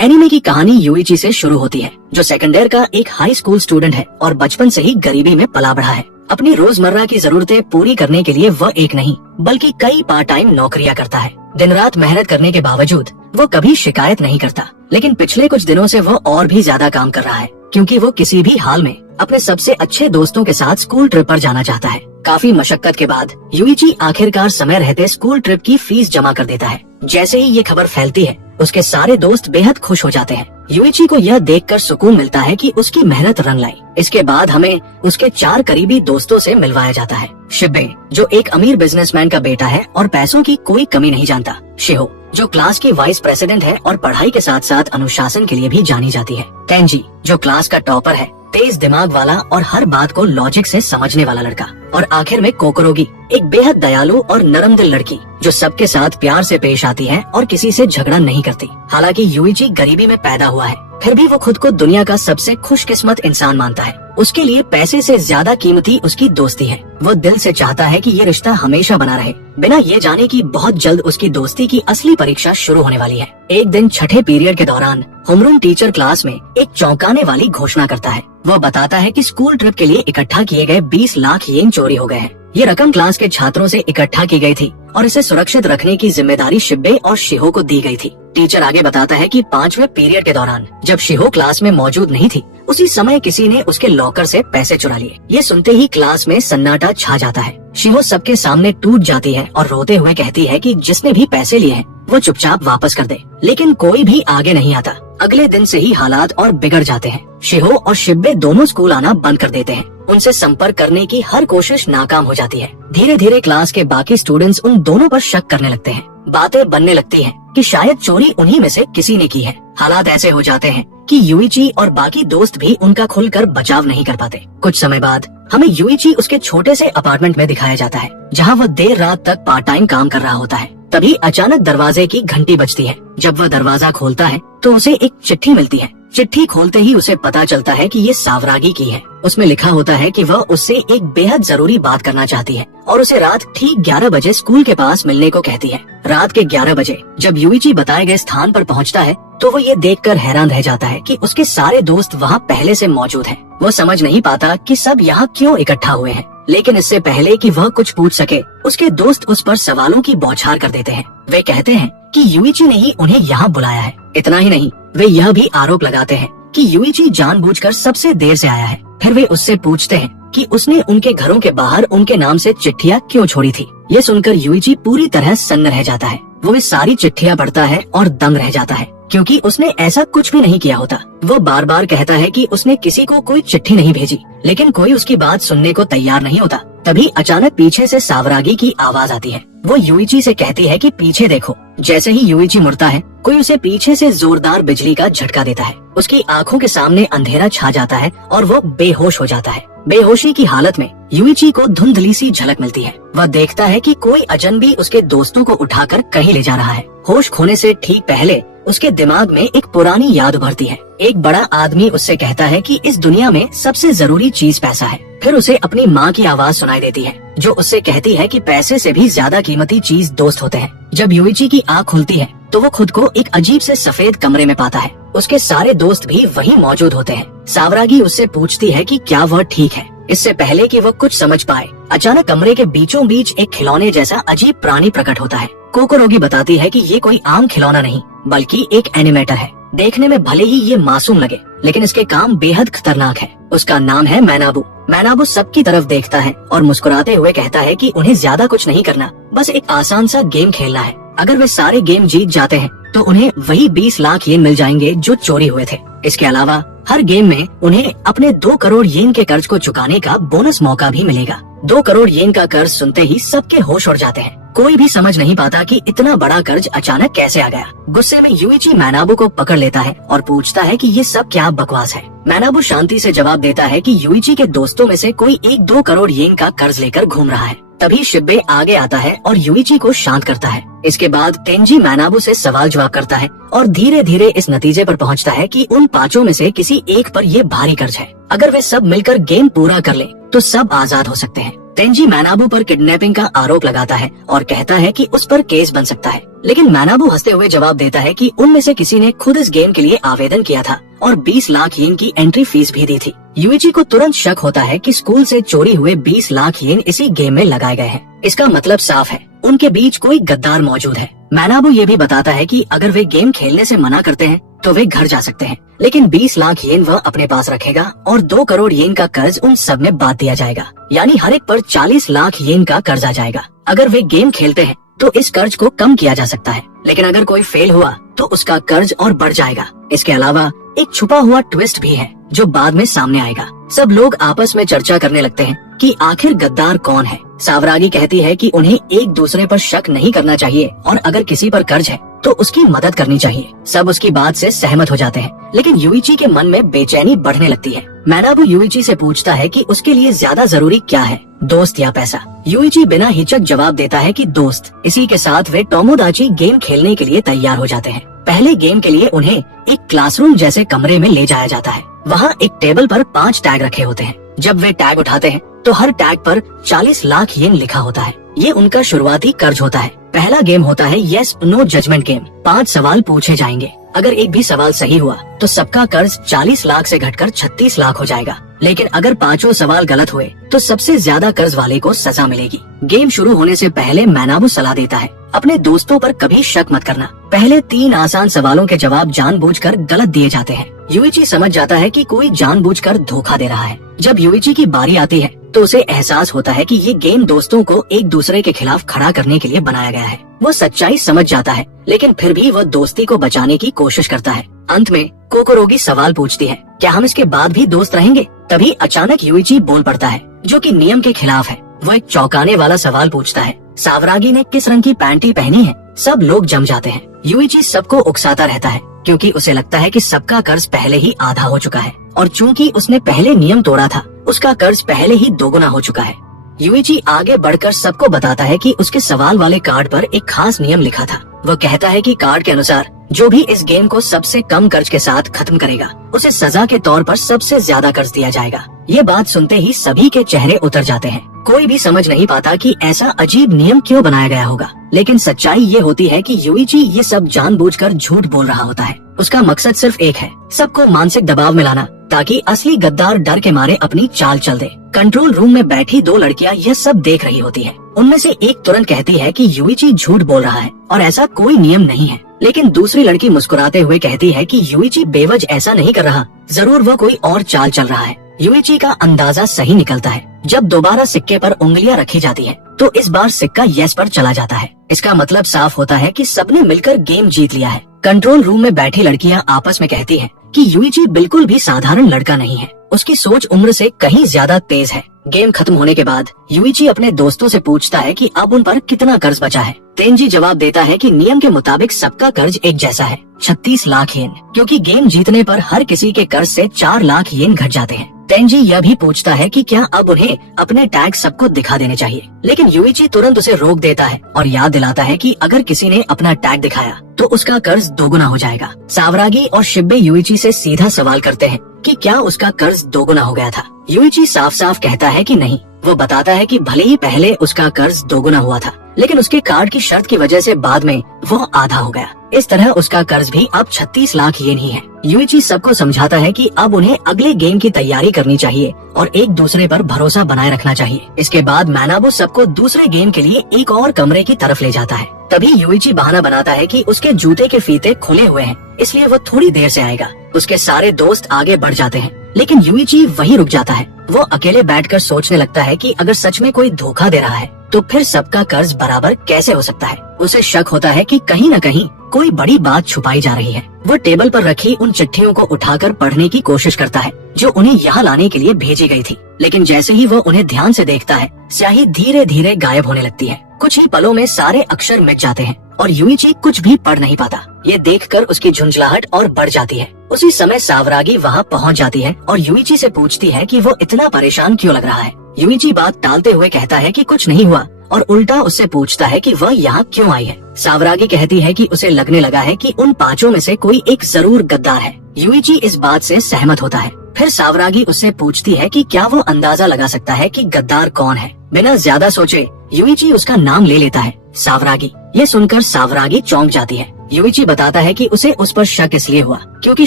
Anime की कहानी Yuichi से शुरू होती है, जो सेकंड ईयर का एक हाई स्कूल स्टूडेंट है और बचपन से ही गरीबी में पला बढ़ा है। अपनी रोजमर्रा की जरूरतें पूरी करने के लिए वह एक नहीं बल्कि कई पार्ट टाइम नौकरियां करता है। दिन रात मेहनत करने के बावजूद वो कभी शिकायत नहीं करता, लेकिन पिछले कुछ दिनों से वह और भी ज्यादा काम कर रहा है, क्योंकि वो किसी भी हाल में अपने सबसे अच्छे दोस्तों के साथ स्कूल ट्रिप पर जाना चाहता है। काफी मशक्कत के बाद यूइची आखिरकार समय रहते स्कूल ट्रिप की फीस जमा कर देता है। जैसे ही ये खबर फैलती है, उसके सारे दोस्त बेहद खुश हो जाते हैं। यूइची को यह देखकर सुकून मिलता है कि उसकी मेहनत रंग लाई। इसके बाद हमें उसके 4 करीबी दोस्तों से मिलवाया जाता है। शिबे, जो एक अमीर बिजनेसमैन का बेटा है और पैसों की कोई कमी नहीं जानता। शिहो, जो क्लास की वाइस प्रेसिडेंट है और पढ़ाई के साथ साथ अनुशासन के लिए भी जानी जाती है। तेंजी, जो क्लास का टॉपर है, तेज दिमाग वाला और हर बात को लॉजिक से समझने वाला लड़का। और आखिर में कोकोरोगी, एक बेहद दयालु और नरम दिल लड़की, जो सबके साथ प्यार से पेश आती है और किसी से झगड़ा नहीं करती। हालांकि यूइची गरीबी में पैदा हुआ है, फिर भी वो खुद को दुनिया का सबसे खुशकिस्मत इंसान मानता है। उसके लिए पैसे से ज्यादा कीमती उसकी दोस्ती है। वो दिल से चाहता है कि ये रिश्ता हमेशा बना रहे, बिना ये जाने कि बहुत जल्द उसकी दोस्ती की असली परीक्षा शुरू होने वाली है। एक दिन छठे पीरियड के दौरान होमरूम टीचर क्लास में एक चौंकाने वाली घोषणा करता है। वह बताता है कि स्कूल ट्रिप के लिए इकट्ठा किए गए 20 लाख येन चोरी हो गए हैं। ये रकम क्लास के छात्रों से इकट्ठा की गई थी और इसे सुरक्षित रखने की जिम्मेदारी शिबे और शिहो को दी गई थी। टीचर आगे बताता है कि 5वें पीरियड के दौरान जब शिहो क्लास में मौजूद नहीं थी, उसी समय किसी ने उसके लॉकर से पैसे चुरा लिए। ये सुनते ही क्लास में सन्नाटा छा जाता है। शिहो सबके सामने टूट जाती है और रोते हुए कहती है कि जिसने भी पैसे लिए हैं वो चुपचाप वापस कर दे, लेकिन कोई भी आगे नहीं आता। अगले दिन से ही हालात और बिगड़ जाते हैं। शिहो और शिबे दोनों स्कूल आना बंद कर देते हैं। उनसे संपर्क करने की हर कोशिश नाकाम हो जाती है। धीरे धीरे क्लास के बाकी स्टूडेंट्स उन दोनों पर शक करने लगते हैं। बातें बनने लगती हैं कि शायद चोरी उन्हीं में से किसी ने की है। हालात ऐसे हो जाते हैं कि यूइची और बाकी दोस्त भी उनका खुलकर बचाव नहीं कर पाते। कुछ समय बाद हमें यूइची उसके छोटे से अपार्टमेंट में दिखाया जाता है, जहाँ वह देर रात तक पार्ट टाइम काम कर रहा होता है। तभी अचानक दरवाजे की घंटी बजती है। जब वह दरवाजा खोलता है तो उसे एक चिट्ठी मिलती है। चिट्ठी खोलते ही उसे पता चलता है कि ये सावरागी की है। उसमें लिखा होता है कि वह उससे एक बेहद जरूरी बात करना चाहती है और उसे रात ठीक 11 बजे स्कूल के पास मिलने को कहती है। रात के 11 बजे जब यूइची बताए गए स्थान पर पहुंचता है तो वो ये देखकर हैरान रह जाता है कि उसके सारे दोस्त वहाँ पहले से मौजूद हैं। वो समझ नहीं पाता कि सब यहाँ क्यों इकट्ठा हुए हैं, लेकिन इससे पहले कि वह कुछ पूछ सके, उसके दोस्त उस पर सवालों की बौछार कर देते हैं। वे कहते हैं कि यूइची ने ही उन्हें यहाँ बुलाया है। इतना ही नहीं, वे यह भी आरोप लगाते हैं कि यूइची जानबूझकर सबसे देर से आया है। फिर वे उससे पूछते हैं कि उसने उनके घरों के बाहर उनके नाम से चिट्ठियाँ क्यों छोड़ी थी। ये सुनकर यूइची पूरी तरह सन्न रह जाता है। वो वे सारी चिट्ठियाँ पढ़ता है और दंग रह जाता है, क्योंकि उसने ऐसा कुछ भी नहीं किया होता। वो बार बार कहता है कि उसने किसी को कोई चिट्ठी नहीं भेजी, लेकिन कोई उसकी बात सुनने को तैयार नहीं होता। तभी अचानक पीछे से सावरागी की आवाज आती है। वो यूइची से कहती है कि पीछे देखो। जैसे ही यूइची मुड़ता है, कोई उसे पीछे से जोरदार बिजली का झटका देता है। उसकी आंखों के सामने अंधेरा छा जाता है और वो बेहोश हो जाता है। बेहोशी की हालत में यूइची को धुंधली सी झलक मिलती है। वह देखता है कि कोई अजनबी उसके दोस्तों को उठाकर कहीं ले जा रहा है। होश खोने से ठीक पहले उसके दिमाग में एक पुरानी याद उभरती है। एक बड़ा आदमी उससे कहता है कि इस दुनिया में सबसे जरूरी चीज पैसा है। फिर उसे अपनी माँ की आवाज सुनाई देती है, जो उससे कहती है कि पैसे से भी ज्यादा कीमती चीज दोस्त होते हैं। जब यूइची की आँख खुलती है तो वो खुद को एक अजीब से सफेद कमरे में पाता है। उसके सारे दोस्त भी वहीं मौजूद होते हैं। सावरागी उससे पूछती है कि क्या वह ठीक है। इससे पहले कि वह कुछ समझ पाए, अचानक कमरे के बीचों बीच एक खिलौने जैसा अजीब प्राणी प्रकट होता है। कोकोरोगी बताती है कि ये कोई आम खिलौना नहीं बल्कि एक एनिमेटर है। देखने में भले ही ये मासूम लगे, लेकिन इसके काम बेहद खतरनाक है। उसका नाम है मैनाबू। मैनाबू सबकी तरफ देखता है और मुस्कुराते हुए कहता है कि उन्हें ज्यादा कुछ नहीं करना, बस एक आसान सा गेम खेलना है। अगर वे सारे गेम जीत जाते हैं तो उन्हें वही 20 लाख येन मिल जाएंगे जो चोरी हुए थे। इसके अलावा हर गेम में उन्हें अपने 2 करोड़ येन के कर्ज को चुकाने का बोनस मौका भी मिलेगा। 2 करोड़ येन का कर्ज सुनते ही सबके होश उड़ जाते हैं। कोई भी समझ नहीं पाता कि इतना बड़ा कर्ज अचानक कैसे आ गया। गुस्से में यूइची मैनाबू को पकड़ लेता है और पूछता है कि ये सब क्या बकवास है। मैनाबू शांति से जवाब देता है कि यूइची के दोस्तों में से कोई 1-2 करोड़ येन का कर्ज लेकर घूम रहा है। तभी शिबे आगे आता है और यूइची को शांत करता है। इसके बाद तेंजी मैनाबू से सवाल जवाब करता है और धीरे धीरे इस नतीजे पर पहुंचता है कि उन 5 में से किसी एक पर ये भारी कर्ज है। अगर वे सब मिलकर गेम पूरा कर लें तो सब आजाद हो सकते हैं। तेंजी मैनाबू पर किडनैपिंग का आरोप लगाता है और कहता है कि उस पर केस बन सकता है, लेकिन मैनाबू हंसते हुए जवाब देता है कि उनमें से किसी ने खुद इस गेम के लिए आवेदन किया था और 20 लाख येन की एंट्री फीस भी दी थी। यूइची को तुरंत शक होता है कि स्कूल से चोरी हुए 20 लाख येन इसी गेम में लगाए गए हैं। इसका मतलब साफ है, उनके बीच कोई गद्दार मौजूद है। मैनाबू ये भी बताता है कि अगर वे गेम खेलने से मना करते हैं तो वे घर जा सकते हैं, लेकिन 20 लाख येन वह अपने पास रखेगा और 2 करोड़ येन का कर्ज उन सब में बांट दिया जाएगा, यानी हर एक पर 40 लाख येन का कर्ज आ जाएगा। अगर वे गेम खेलते हैं तो इस कर्ज को कम किया जा सकता है, लेकिन अगर कोई फेल हुआ तो उसका कर्ज और बढ़ जाएगा। इसके अलावा एक छुपा हुआ ट्विस्ट भी है जो बाद में सामने आएगा। सब लोग आपस में चर्चा करने लगते हैं कि आखिर गद्दार कौन है। सावरागी कहती है कि उन्हें एक दूसरे पर शक नहीं करना चाहिए और अगर किसी पर कर्ज है तो उसकी मदद करनी चाहिए। सब उसकी बात से सहमत हो जाते हैं, लेकिन यूइची के मन में बेचैनी बढ़ने लगती है। मैनाबू यूइची से पूछता है कि उसके लिए ज्यादा जरूरी क्या है, दोस्त या पैसा। यूइची बिना हिचक जवाब देता है कि दोस्त। इसी के साथ वे टोमोदाची गेम खेलने के लिए तैयार हो जाते हैं। पहले गेम के लिए उन्हें एक क्लासरूम जैसे कमरे में ले जाया जाता है। वहाँ एक टेबल पर 5 टैग रखे होते हैं। जब वे टैग उठाते हैं तो हर टैग पर 40 लाख येन लिखा होता है। ये उनका शुरुआती कर्ज होता है। पहला गेम होता है येस नो जजमेंट गेम। 5 सवाल पूछे जाएंगे। अगर एक भी सवाल सही हुआ तो सबका कर्ज 40 लाख से घटकर 36 लाख हो जाएगा, लेकिन अगर 5 सवाल गलत हुए तो सबसे ज्यादा कर्ज वाले को सजा मिलेगी। गेम शुरू होने से पहले मैनाबू सलाह देता है, अपने दोस्तों पर कभी शक मत करना। पहले 3 आसान सवालों के जवाब जानबूझकर गलत दिए जाते हैं। यूइची समझ जाता है कि कोई जानबूझकर धोखा दे रहा है। जब यूइची की बारी आती है तो उसे एहसास होता है कि ये गेम दोस्तों को एक दूसरे के खिलाफ खड़ा करने के लिए बनाया गया है। वो सच्चाई समझ जाता है, लेकिन फिर भी वह दोस्ती को बचाने की कोशिश करता है। अंत में कोकोरोगी सवाल पूछती है, क्या हम इसके बाद भी दोस्त रहेंगे? तभी अचानक यूइची बोल पड़ता है, जो कि नियम के खिलाफ है। वो एक चौंकाने वाला सवाल पूछता है, सावरागी ने किस रंग की पैंटी पहनी है? सब लोग जम जाते हैं। यूइची सबको उकसाता रहता है क्योंकि उसे लगता है कि सबका कर्ज पहले ही आधा हो चुका है और चूंकि उसने पहले नियम तोड़ा था, उसका कर्ज पहले ही दोगुना हो चुका है। यूइची आगे बढ़कर सबको बताता है कि उसके सवाल वाले कार्ड पर एक खास नियम लिखा था। वह कहता है कि कार्ड के अनुसार जो भी इस गेम को सबसे कम कर्ज के साथ खत्म करेगा, उसे सजा के तौर पर सबसे ज्यादा कर्ज दिया जाएगा। ये बात सुनते ही सभी के चेहरे उतर जाते हैं। कोई भी समझ नहीं पाता कि ऐसा अजीब नियम क्यों बनाया गया होगा, लेकिन सच्चाई ये होती है कि यूइची ये सब जानबूझकर झूठ बोल रहा होता है। उसका मकसद सिर्फ एक है, सबको मानसिक दबाव में लाना, ताकि असली गद्दार डर के मारे अपनी चाल चल दे। कंट्रोल रूम में बैठी 2 लड़कियां यह सब देख रही होती है। उनमें से एक तुरंत कहती है कि यूइची झूठ बोल रहा है और ऐसा कोई नियम नहीं है, लेकिन दूसरी लड़की मुस्कुराते हुए कहती है कि यूइची बेवजह ऐसा नहीं कर रहा, जरूर वह कोई और चाल चल रहा है। यूइची का अंदाजा सही निकलता है। जब दोबारा सिक्के पर उंगलियां रखी जाती है तो इस बार सिक्का यस पर चला जाता है। इसका मतलब साफ होता है कि सबने मिलकर गेम जीत लिया है। कंट्रोल रूम में बैठी लड़कियां आपस में कहती हैं कि यूइची बिल्कुल भी साधारण लड़का नहीं है, उसकी सोच उम्र से कहीं ज्यादा तेज है। गेम खत्म होने के बाद यूइची अपने दोस्तों से पूछता है कि अब उन पर कितना कर्ज बचा है। तेंजी जवाब देता है कि नियम के मुताबिक सबका कर्ज एक जैसा है, 36 लाख येन, क्योंकि गेम जीतने पर हर किसी के कर्ज से 4 लाख येन घट जाते हैं। तेंजी यह भी पूछता है कि क्या अब उन्हें अपने टैग सबको दिखा देने चाहिए, लेकिन यूइची तुरंत उसे रोक देता है और याद दिलाता है कि अगर किसी ने अपना टैग दिखाया तो उसका कर्ज दोगुना हो जाएगा। सावरागी और शिब्बे यूइची से सीधा सवाल करते हैं कि क्या उसका कर्ज दोगुना हो गया था। यूइची साफ साफ कहता है कि नहीं। वो बताता है कि भले ही पहले उसका कर्ज दोगुना हुआ था, लेकिन उसके कार्ड की शर्त की वजह से बाद में वो आधा हो गया। इस तरह उसका कर्ज भी अब 36 लाख येन ही है। यूइची सबको समझाता है कि अब उन्हें अगले गेम की तैयारी करनी चाहिए और एक दूसरे पर भरोसा बनाए रखना चाहिए। इसके बाद मैनाबू सबको दूसरे गेम के लिए एक और कमरे की तरफ ले जाता है। तभी यूइची बहाना बनाता है कि उसके जूते के फीते खुले हुए हैं, इसलिए वो थोड़ी देर से आएगा। उसके सारे दोस्त आगे बढ़ जाते हैं, लेकिन यूइची वहीं रुक जाता है। वो अकेले बैठकर सोचने लगता है कि अगर सच में कोई धोखा दे रहा है तो फिर सबका कर्ज बराबर कैसे हो सकता है। उसे शक होता है कि कहीं न कहीं कोई बड़ी बात छुपाई जा रही है। वो टेबल पर रखी उन चिट्ठियों को उठाकर पढ़ने की कोशिश करता है जो उन्हें यहाँ लाने के लिए भेजी गई थी, लेकिन जैसे ही वो उन्हें ध्यान से देखता है, स्याही धीरे धीरे गायब होने लगती है। कुछ ही पलों में सारे अक्षर मिट जाते हैं और यूइची कुछ भी पढ़ नहीं पाता। ये देखकर उसकी झुंझलाहट और बढ़ जाती है। उसी समय सावरागी वहाँ पहुँच जाती है और यूइची से पूछती है कि वो इतना परेशान क्यों लग रहा है। यूइची बात टालते हुए कहता है कि कुछ नहीं हुआ और उल्टा उससे पूछता है कि वह यहाँ क्यों आई है। सावरागी कहती है कि उसे लगने लगा है कि उन 5 में से कोई एक जरूर गद्दार है। यूइची इस बात से सहमत होता है। फिर सावरागी उससे पूछती है कि क्या वो अंदाजा लगा सकता है कि गद्दार कौन है। बिना ज्यादा सोचे युइची उसका नाम ले लेता है, सावरागी। ये सुनकर सावरागी चौंक जाती है। युइची बताता है कि उसे उस पर शक इसलिए हुआ क्योंकि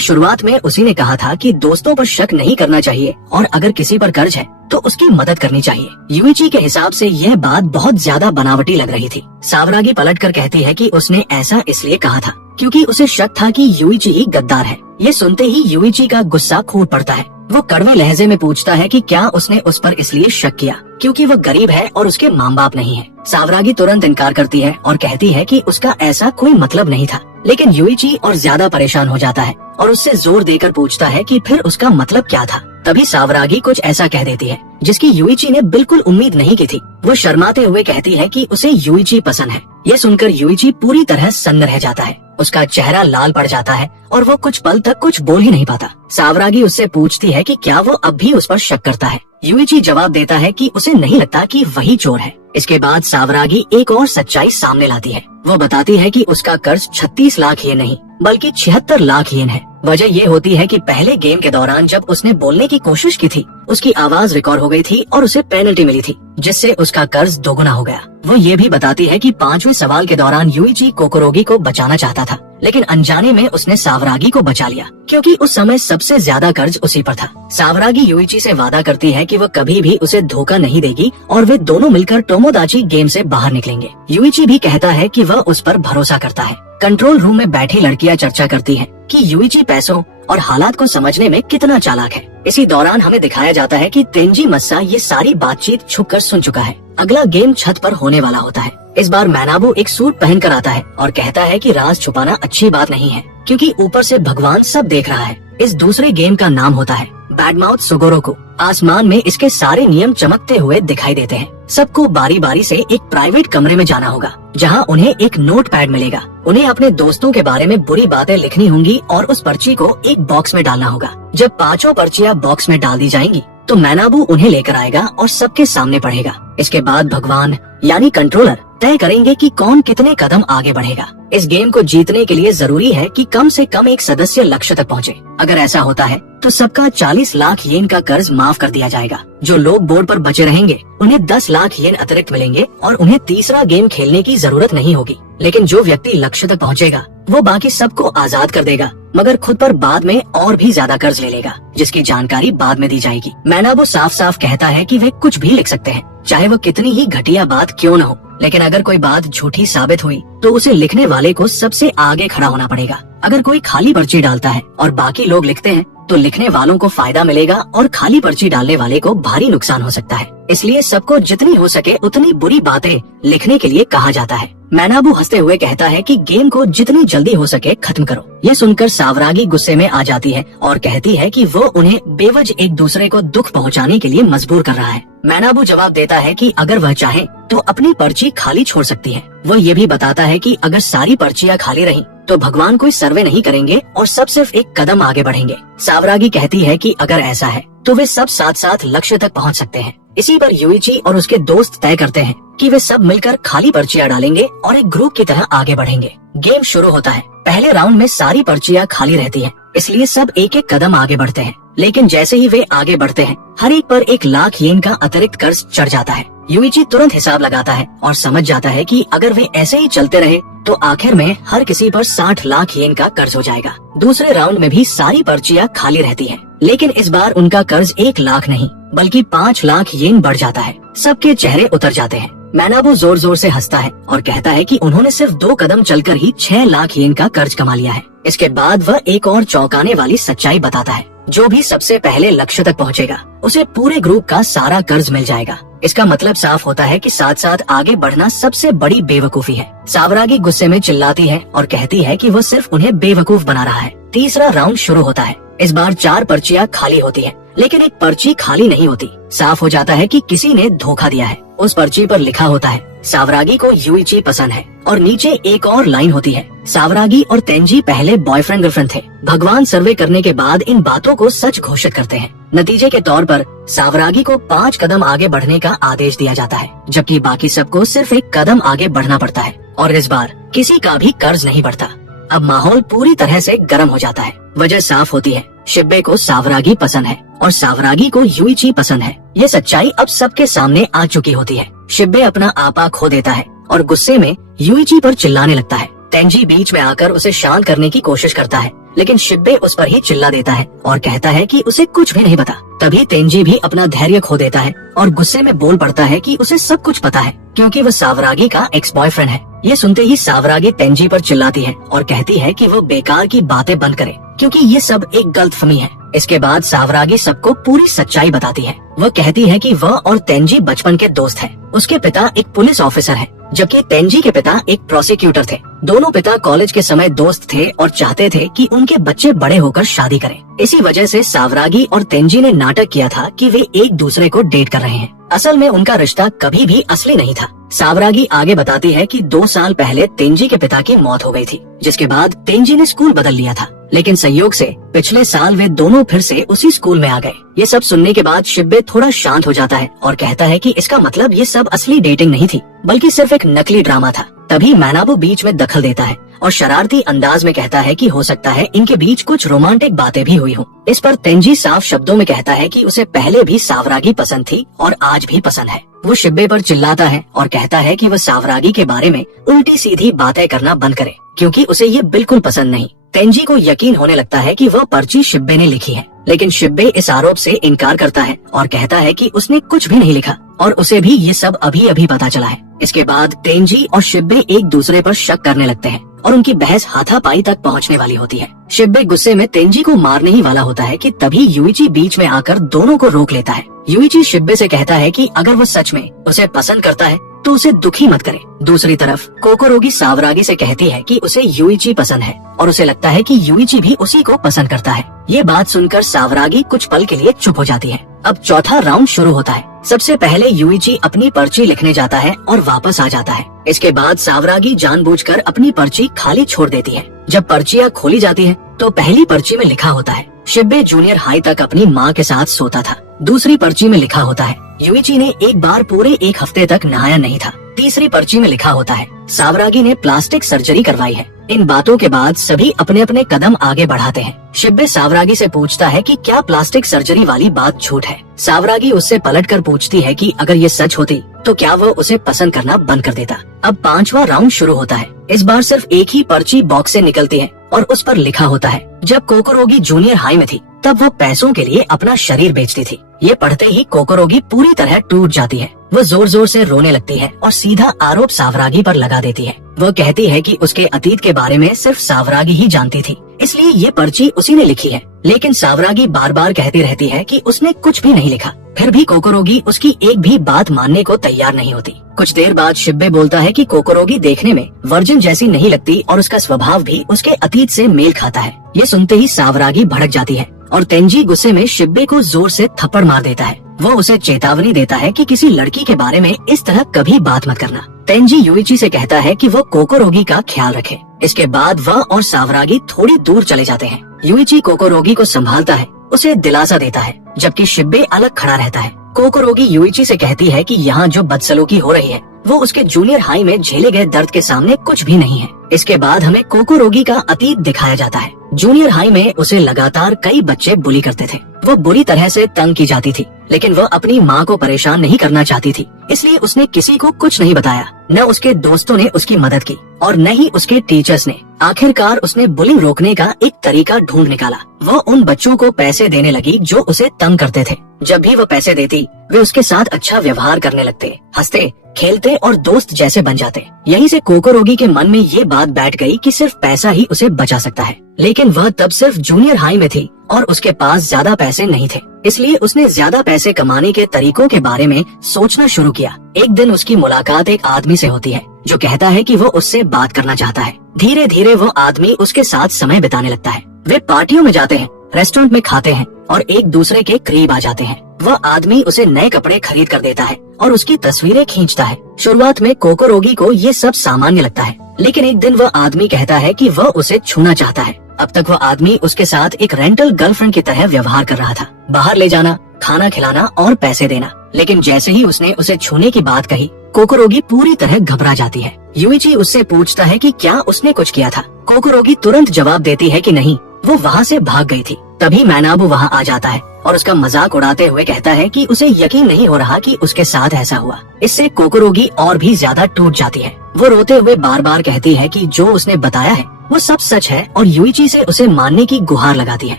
शुरुआत में उसी ने कहा था कि दोस्तों पर शक नहीं करना चाहिए और अगर किसी पर कर्ज है तो उसकी मदद करनी चाहिए। युइची के हिसाब से यह बात बहुत ज्यादा बनावटी लग रही थी। सावरागी पलटकर कहती है कि उसने ऐसा इसलिए कहा था क्योंकि उसे शक था कि युइची ही गद्दार है। ये सुनते ही युइची का गुस्सा फूट पड़ता है। वो कड़वे लहजे में पूछता है कि क्या उसने उस पर इसलिए शक किया क्योंकि वो गरीब है और उसके माँ बाप नहीं है। सावरागी तुरंत इनकार करती है और कहती है कि उसका ऐसा कोई मतलब नहीं था। लेकिन युइची और ज्यादा परेशान हो जाता है और उससे जोर देकर पूछता है कि फिर उसका मतलब क्या था। तभी सावरागी कुछ ऐसा कह देती है जिसकी युइची ने बिल्कुल उम्मीद नहीं की थी। वो शर्माते हुए कहती है कि उसे युइची पसंद है। ये सुनकर युइची पूरी तरह सन्न रह जाता है। उसका चेहरा लाल पड़ जाता है और वो कुछ पल तक कुछ बोल ही नहीं पाता। सावरागी उससे पूछती है कि क्या वो अब भी उस पर शक करता है। युइची जवाब देता है कि उसे नहीं लगता कि वही चोर है। इसके बाद सावरागी एक और सच्चाई सामने लाती है। वो बताती है कि उसका कर्ज 36 लाख येन नहीं बल्कि 76 लाख येन है। वजह ये होती है कि पहले गेम के दौरान जब उसने बोलने की कोशिश की थी उसकी आवाज रिकॉर्ड हो गई थी और उसे पेनल्टी मिली थी जिससे उसका कर्ज दोगुना हो गया। वो ये भी बताती है कि 5वें सवाल के दौरान युइची कोकोरोगी को बचाना चाहता था लेकिन अनजाने में उसने सावरागी को बचा लिया क्योंकि उस समय सबसे ज्यादा कर्ज उसी पर था। सावरागी युइची से वादा करती है कि वो कभी भी उसे धोखा नहीं देगी और वे दोनों मिलकर टोमोदाची गेम से बाहर निकलेंगे। युइची भी कहता है कि वह उस पर भरोसा करता है। कंट्रोल रूम में बैठी लड़कियां चर्चा करती हैं कि युइची पैसों और हालात को समझने में कितना चालाक है। इसी दौरान हमें दिखाया जाता है कि तेंजी मस्सा ये सारी बातचीत छुपकर सुन चुका है। अगला गेम छत पर होने वाला होता है। इस बार मैनाबू एक सूट पहनकर आता है और कहता है कि राज छुपाना अच्छी बात नहीं है क्योंकि ऊपर से भगवान सब देख रहा है। इस दूसरे गेम का नाम होता है बैडमाउथ सुगोरोको। आसमान में इसके सारे नियम चमकते हुए दिखाई देते हैं। सबको बारी बारी से एक प्राइवेट कमरे में जाना होगा जहां उन्हें एक नोट पैड मिलेगा। उन्हें अपने दोस्तों के बारे में बुरी बातें लिखनी होंगी और उस पर्ची को एक बॉक्स में डालना होगा। जब 5 पर्चियां बॉक्स में डाल दी जाएंगी तो मैनाबू उन्हें लेकर आएगा और सबके सामने पढ़ेगा। इसके बाद भगवान यानी कंट्रोलर तय करेंगे कि कौन कितने कदम आगे बढ़ेगा। इस गेम को जीतने के लिए जरूरी है कि कम से कम एक सदस्य लक्ष्य तक पहुंचे। अगर ऐसा होता है तो सबका 40 लाख येन का कर्ज माफ कर दिया जाएगा। जो लोग बोर्ड पर बचे रहेंगे उन्हें 10 लाख येन अतिरिक्त मिलेंगे और उन्हें तीसरा गेम खेलने की जरूरत नहीं होगी। लेकिन जो व्यक्ति लक्ष्य तक पहुंचेगा वो बाकी सबको आजाद कर देगा मगर खुद पर बाद में और भी ज्यादा कर्ज ले लेगा जिसकी जानकारी बाद में दी जाएगी। मैनाबू साफ साफ कहता है कि वे कुछ भी लिख सकते हैं चाहे वो कितनी ही घटिया बात क्यों न हो। लेकिन अगर कोई बात झूठी साबित हुई तो उसे लिखने वाले को सबसे आगे खड़ा होना पड़ेगा। अगर कोई खाली पर्ची डालता है और बाकी लोग लिखते हैं तो लिखने वालों को फायदा मिलेगा और खाली पर्ची डालने वाले को भारी नुकसान हो सकता है। इसलिए सबको जितनी हो सके उतनी बुरी बातें लिखने के लिए कहा जाता है। मैनाबू हंसते हुए कहता है कि गेम को जितनी जल्दी हो सके खत्म करो। ये सुनकर सावरागी गुस्से में आ जाती है और कहती है कि वो उन्हें बेवजह एक दूसरे को दुख पहुंचाने के लिए मजबूर कर रहा है। मैनाबू जवाब देता है कि अगर वह चाहे तो अपनी पर्ची खाली छोड़ सकती है। वो ये भी बताता है कि अगर सारी पर्चियां खाली रहीं तो भगवान कोई सर्वे नहीं करेंगे और सब सिर्फ एक कदम आगे बढ़ेंगे। सावरागी कहती है कि अगर ऐसा है तो वे सब साथ साथ लक्ष्य तक पहुंच सकते हैं। इसी पर युइची और उसके दोस्त तय करते हैं कि वे सब मिलकर खाली पर्चियां डालेंगे और एक ग्रुप की तरह आगे बढ़ेंगे। गेम शुरू होता है। पहले राउंड में सारी पर्चियां खाली रहती हैं, इसलिए सब एक एक कदम आगे बढ़ते हैं। लेकिन जैसे ही वे आगे बढ़ते हैं हर एक पर 1 लाख येन का अतिरिक्त कर्ज चढ़ जाता है। युइची तुरंत हिसाब लगाता है और समझ जाता है कि अगर वे ऐसे ही चलते रहे तो आखिर में हर किसी पर 60 लाख येन का कर्ज हो जाएगा। दूसरे राउंड में भी सारी पर्चियां खाली रहती हैं, लेकिन इस बार उनका कर्ज 1 लाख नहीं बल्कि 5 लाख येन बढ़ जाता है। सबके चेहरे उतर जाते हैं। मैनाबू जोर जोर से हंसता है और कहता है कि उन्होंने सिर्फ 2 कदम चलकर ही 6 लाख येन का कर्ज कमा लिया है। इसके बाद वह एक और चौंकाने वाली सच्चाई बताता है। जो भी सबसे पहले लक्ष्य तक पहुंचेगा उसे पूरे ग्रुप का सारा कर्ज मिल जाएगा। इसका मतलब साफ होता है कि साथ साथ आगे बढ़ना सबसे बड़ी बेवकूफी है। सावरागी गुस्से में चिल्लाती है और कहती है कि वो सिर्फ उन्हें बेवकूफ बना रहा है। तीसरा राउंड शुरू होता है। इस बार 4 पर्चियां खाली होती हैं, लेकिन एक पर्ची खाली नहीं होती। साफ हो जाता है कि किसी ने धोखा दिया है। उस पर्ची पर लिखा होता है सावरागी को युइची पसंद है और नीचे एक और लाइन होती है सावरागी और तेंजी पहले बॉयफ्रेंड गर्लफ्रेंड थे। भगवान सर्वे करने के बाद इन बातों को सच घोषित करते हैं। नतीजे के तौर पर सावरागी को 5 कदम आगे बढ़ने का आदेश दिया जाता है, जबकि बाकी सबको सिर्फ 1 कदम आगे बढ़ना पड़ता है। और इस बार किसी का भी कर्ज नहीं बढ़ता। अब माहौल पूरी तरह से गर्म हो जाता है। वजह साफ होती है, शिब्बे को सावरागी पसंद है और सावरागी को यूइची पसंद है। ये सच्चाई अब सबके सामने आ चुकी होती है। शिबे अपना आपा खो देता है और गुस्से में यूइची पर चिल्लाने लगता है। तेंजी बीच में आकर उसे शांत करने की कोशिश करता है, लेकिन शिबे उस पर ही चिल्ला देता है और कहता है कि उसे कुछ भी नहीं पता। तभी तेंजी भी अपना धैर्य खो देता है और गुस्से में बोल पड़ता है कि उसे सब कुछ पता है, क्योंकि वह सावरागी का एक्स बॉयफ्रेंड है। ये सुनते ही सावरागी तेंजी पर चिल्लाती है और कहती है कि वो बेकार की बातें बंद करे, क्योंकि ये सब एक गलतफहमी है। इसके बाद सावरागी सबको पूरी सच्चाई बताती है। वह कहती है कि वह और तेंजी बचपन के दोस्त हैं। उसके पिता एक पुलिस ऑफिसर है, जबकि तेंजी के पिता एक प्रोसिक्यूटर थे। दोनों पिता कॉलेज के समय दोस्त थे और चाहते थे कि उनके बच्चे बड़े होकर शादी करें। इसी वजह से सावरागी और तेंजी ने नाटक किया था कि वे एक दूसरे को डेट कर रहे हैं। असल में उनका रिश्ता कभी भी असली नहीं था। सावरागी आगे बताती है कि 2 साल पहले तेंजी के पिता की मौत हो गई थी, जिसके बाद तेंजी ने स्कूल बदल लिया था, लेकिन संयोग से पिछले साल वे दोनों फिर से उसी स्कूल में आ गए। ये सब सुनने के बाद शिबे थोड़ा शांत हो जाता है और कहता है कि इसका मतलब ये सब असली डेटिंग नहीं थी, बल्कि सिर्फ एक नकली ड्रामा था। तभी मैनाबू बीच में दखल देता है और शरारती अंदाज में कहता है कि हो सकता है इनके बीच कुछ रोमांटिक बातें भी हुई हों। इस पर तेंजी साफ शब्दों में कहता है कि उसे पहले भी सावरागी पसंद थी और आज भी पसंद है। वो शिबे पर चिल्लाता है और कहता है कि वह सावरागी के बारे में उल्टी सीधी बातें करना बंद करे, क्योंकि उसे ये बिल्कुल पसंद नहीं। तेंजी को यकीन होने लगता है कि वह पर्ची शिबे ने लिखी है, लेकिन शिबे इस आरोप से इनकार करता है और कहता है कि उसने कुछ भी नहीं लिखा और उसे भी ये सब अभी अभी पता चला है। इसके बाद तेंजी और शिबे एक दूसरे पर शक करने लगते हैं और उनकी बहस हाथापाई तक पहुंचने वाली होती है। शिबे गुस्से में तेंजी को मारने ही वाला होता है कि तभी यूइची बीच में आकर दोनों को रोक लेता है। यूइची शिबे से कहता है कि अगर वो सच में उसे पसंद करता है तो उसे दुखी मत करे। दूसरी तरफ कोकोरोगी सावरागी से कहती है कि उसे यूइची पसंद है और उसे लगता है कि यूइची भी उसी को पसंद करता है। ये बात सुनकर सावरागी कुछ पल के लिए चुप हो जाती है। अब चौथा राउंड शुरू होता है। सबसे पहले यूइची अपनी पर्ची लिखने जाता है और वापस आ जाता है। इसके बाद सावरागी जानबूझकर अपनी पर्ची खाली छोड़ देती है। जब पर्चियाँ खोली जाती है तो पहली पर्ची में लिखा होता है शिबे जूनियर हाई तक अपनी माँ के साथ सोता था। दूसरी पर्ची में लिखा होता है यूइची ने एक बार पूरे 1 हफ्ते तक नहाया नहीं था। तीसरी पर्ची में लिखा होता है सावरागी ने प्लास्टिक सर्जरी करवाई है। इन बातों के बाद सभी अपने अपने कदम आगे बढ़ाते हैं। शिबे सावरागी से पूछता है कि क्या प्लास्टिक सर्जरी वाली बात झूठ है। सावरागी उससे पलटकर पूछती है कि अगर ये सच होती तो क्या वो उसे पसंद करना बंद कर देता। अब 5वां राउंड शुरू होता है। इस बार सिर्फ एक ही पर्ची बॉक्स से निकलती है और उस पर लिखा होता है जब कोकोरोगी जूनियर हाई में थी तब वो पैसों के लिए अपना शरीर बेचती थी। ये पढ़ते ही कोकोरोगी पूरी तरह टूट जाती है। वो जोर जोर से रोने लगती है और सीधा आरोप सावरागी पर लगा देती है। वो कहती है कि उसके अतीत के बारे में सिर्फ सावरागी ही जानती थी, इसलिए ये पर्ची उसी ने लिखी है। लेकिन सावरागी बार बार कहती रहती है कि उसने कुछ भी नहीं लिखा। फिर भी कोकोरोगी उसकी एक भी बात मानने को तैयार नहीं होती। कुछ देर बाद शिबे बोलता है कि कोकोरोगी देखने में वर्जिन जैसी नहीं लगती और उसका स्वभाव भी उसके अतीत से मेल खाता है। ये सुनते ही सावरागी भड़क जाती है और तेंजी गुस्से में शिबे को जोर से थप्पड़ मार देता है। वो उसे चेतावनी देता है कि किसी लड़की के बारे में इस तरह कभी बात मत करना। तेंजी यूइची से कहता है कि वो कोकोरोगी का ख्याल रखे। इसके बाद वह और सावरागी थोड़ी दूर चले जाते हैं। यूइची कोकोरोगी को संभालता है, उसे दिलासा देता है, जबकि शिबे अलग खड़ा रहता है। कोकोरोगी यूइची से कहती है कि यहाँ जो बदसलूकी हो रही है वो उसके जूनियर हाई में झेले गए दर्द के सामने कुछ भी नहीं है। इसके बाद हमें कोकोरोगी का अतीत दिखाया जाता है। जूनियर हाई में उसे लगातार कई बच्चे बुली करते थे। वो बुरी तरह से तंग की जाती थी, लेकिन वह अपनी माँ को परेशान नहीं करना चाहती थी, इसलिए उसने किसी को कुछ नहीं बताया। न उसके दोस्तों ने उसकी मदद की और न ही उसके टीचर्स ने। आखिरकार उसने बुलिंग रोकने का एक तरीका ढूंढ निकाला। वह उन बच्चों को पैसे देने लगी जो उसे तंग करते थे। जब भी वह पैसे देती वे उसके साथ अच्छा व्यवहार करने लगते, हंसते खेलते और दोस्त जैसे बन जाते। यहीं से कोकोरोगी के मन में ये बात बैठ गई कि सिर्फ पैसा ही उसे बचा सकता है। लेकिन वह तब सिर्फ जूनियर हाई में थी और उसके पास ज्यादा पैसे नहीं थे, इसलिए उसने ज्यादा पैसे कमाने के तरीकों के बारे में सोचना शुरू किया। एक दिन उसकी मुलाकात एक आदमी से होती है जो कहता है कि वो उससे बात करना चाहता है। धीरे धीरे वो आदमी उसके साथ समय बिताने लगता है। वे पार्टियों में जाते हैं, रेस्टोरेंट में खाते हैं और एक दूसरे के करीब आ जाते हैं। वह आदमी उसे नए कपड़े खरीद कर देता है और उसकी तस्वीरें खींचता है। शुरुआत में कोकोरोगी को ये सब सामान्य लगता है, लेकिन एक दिन वह आदमी कहता है कि वह उसे छूना चाहता है। अब तक वह आदमी उसके साथ एक रेंटल गर्लफ्रेंड की तरह व्यवहार कर रहा था, बाहर ले जाना, खाना खिलाना और पैसे देना। लेकिन जैसे ही उसने उसे छूने की बात कही, कोकोरोगी पूरी तरह घबरा जाती है। यूइची उससे पूछता है कि क्या उसने कुछ किया था। कोकोरोगी तुरंत जवाब देती है कि नहीं, वो वहाँ से भाग गई थी। तभी मैनाबू वहाँ आ जाता है और उसका मजाक उड़ाते हुए कहता है कि उसे यकीन नहीं हो रहा कि उसके साथ ऐसा हुआ। इससे कोकोरोगी और भी ज्यादा टूट जाती है। वो रोते हुए बार बार कहती है कि जो उसने बताया है वो सब सच है और युइची से उसे मानने की गुहार लगाती है।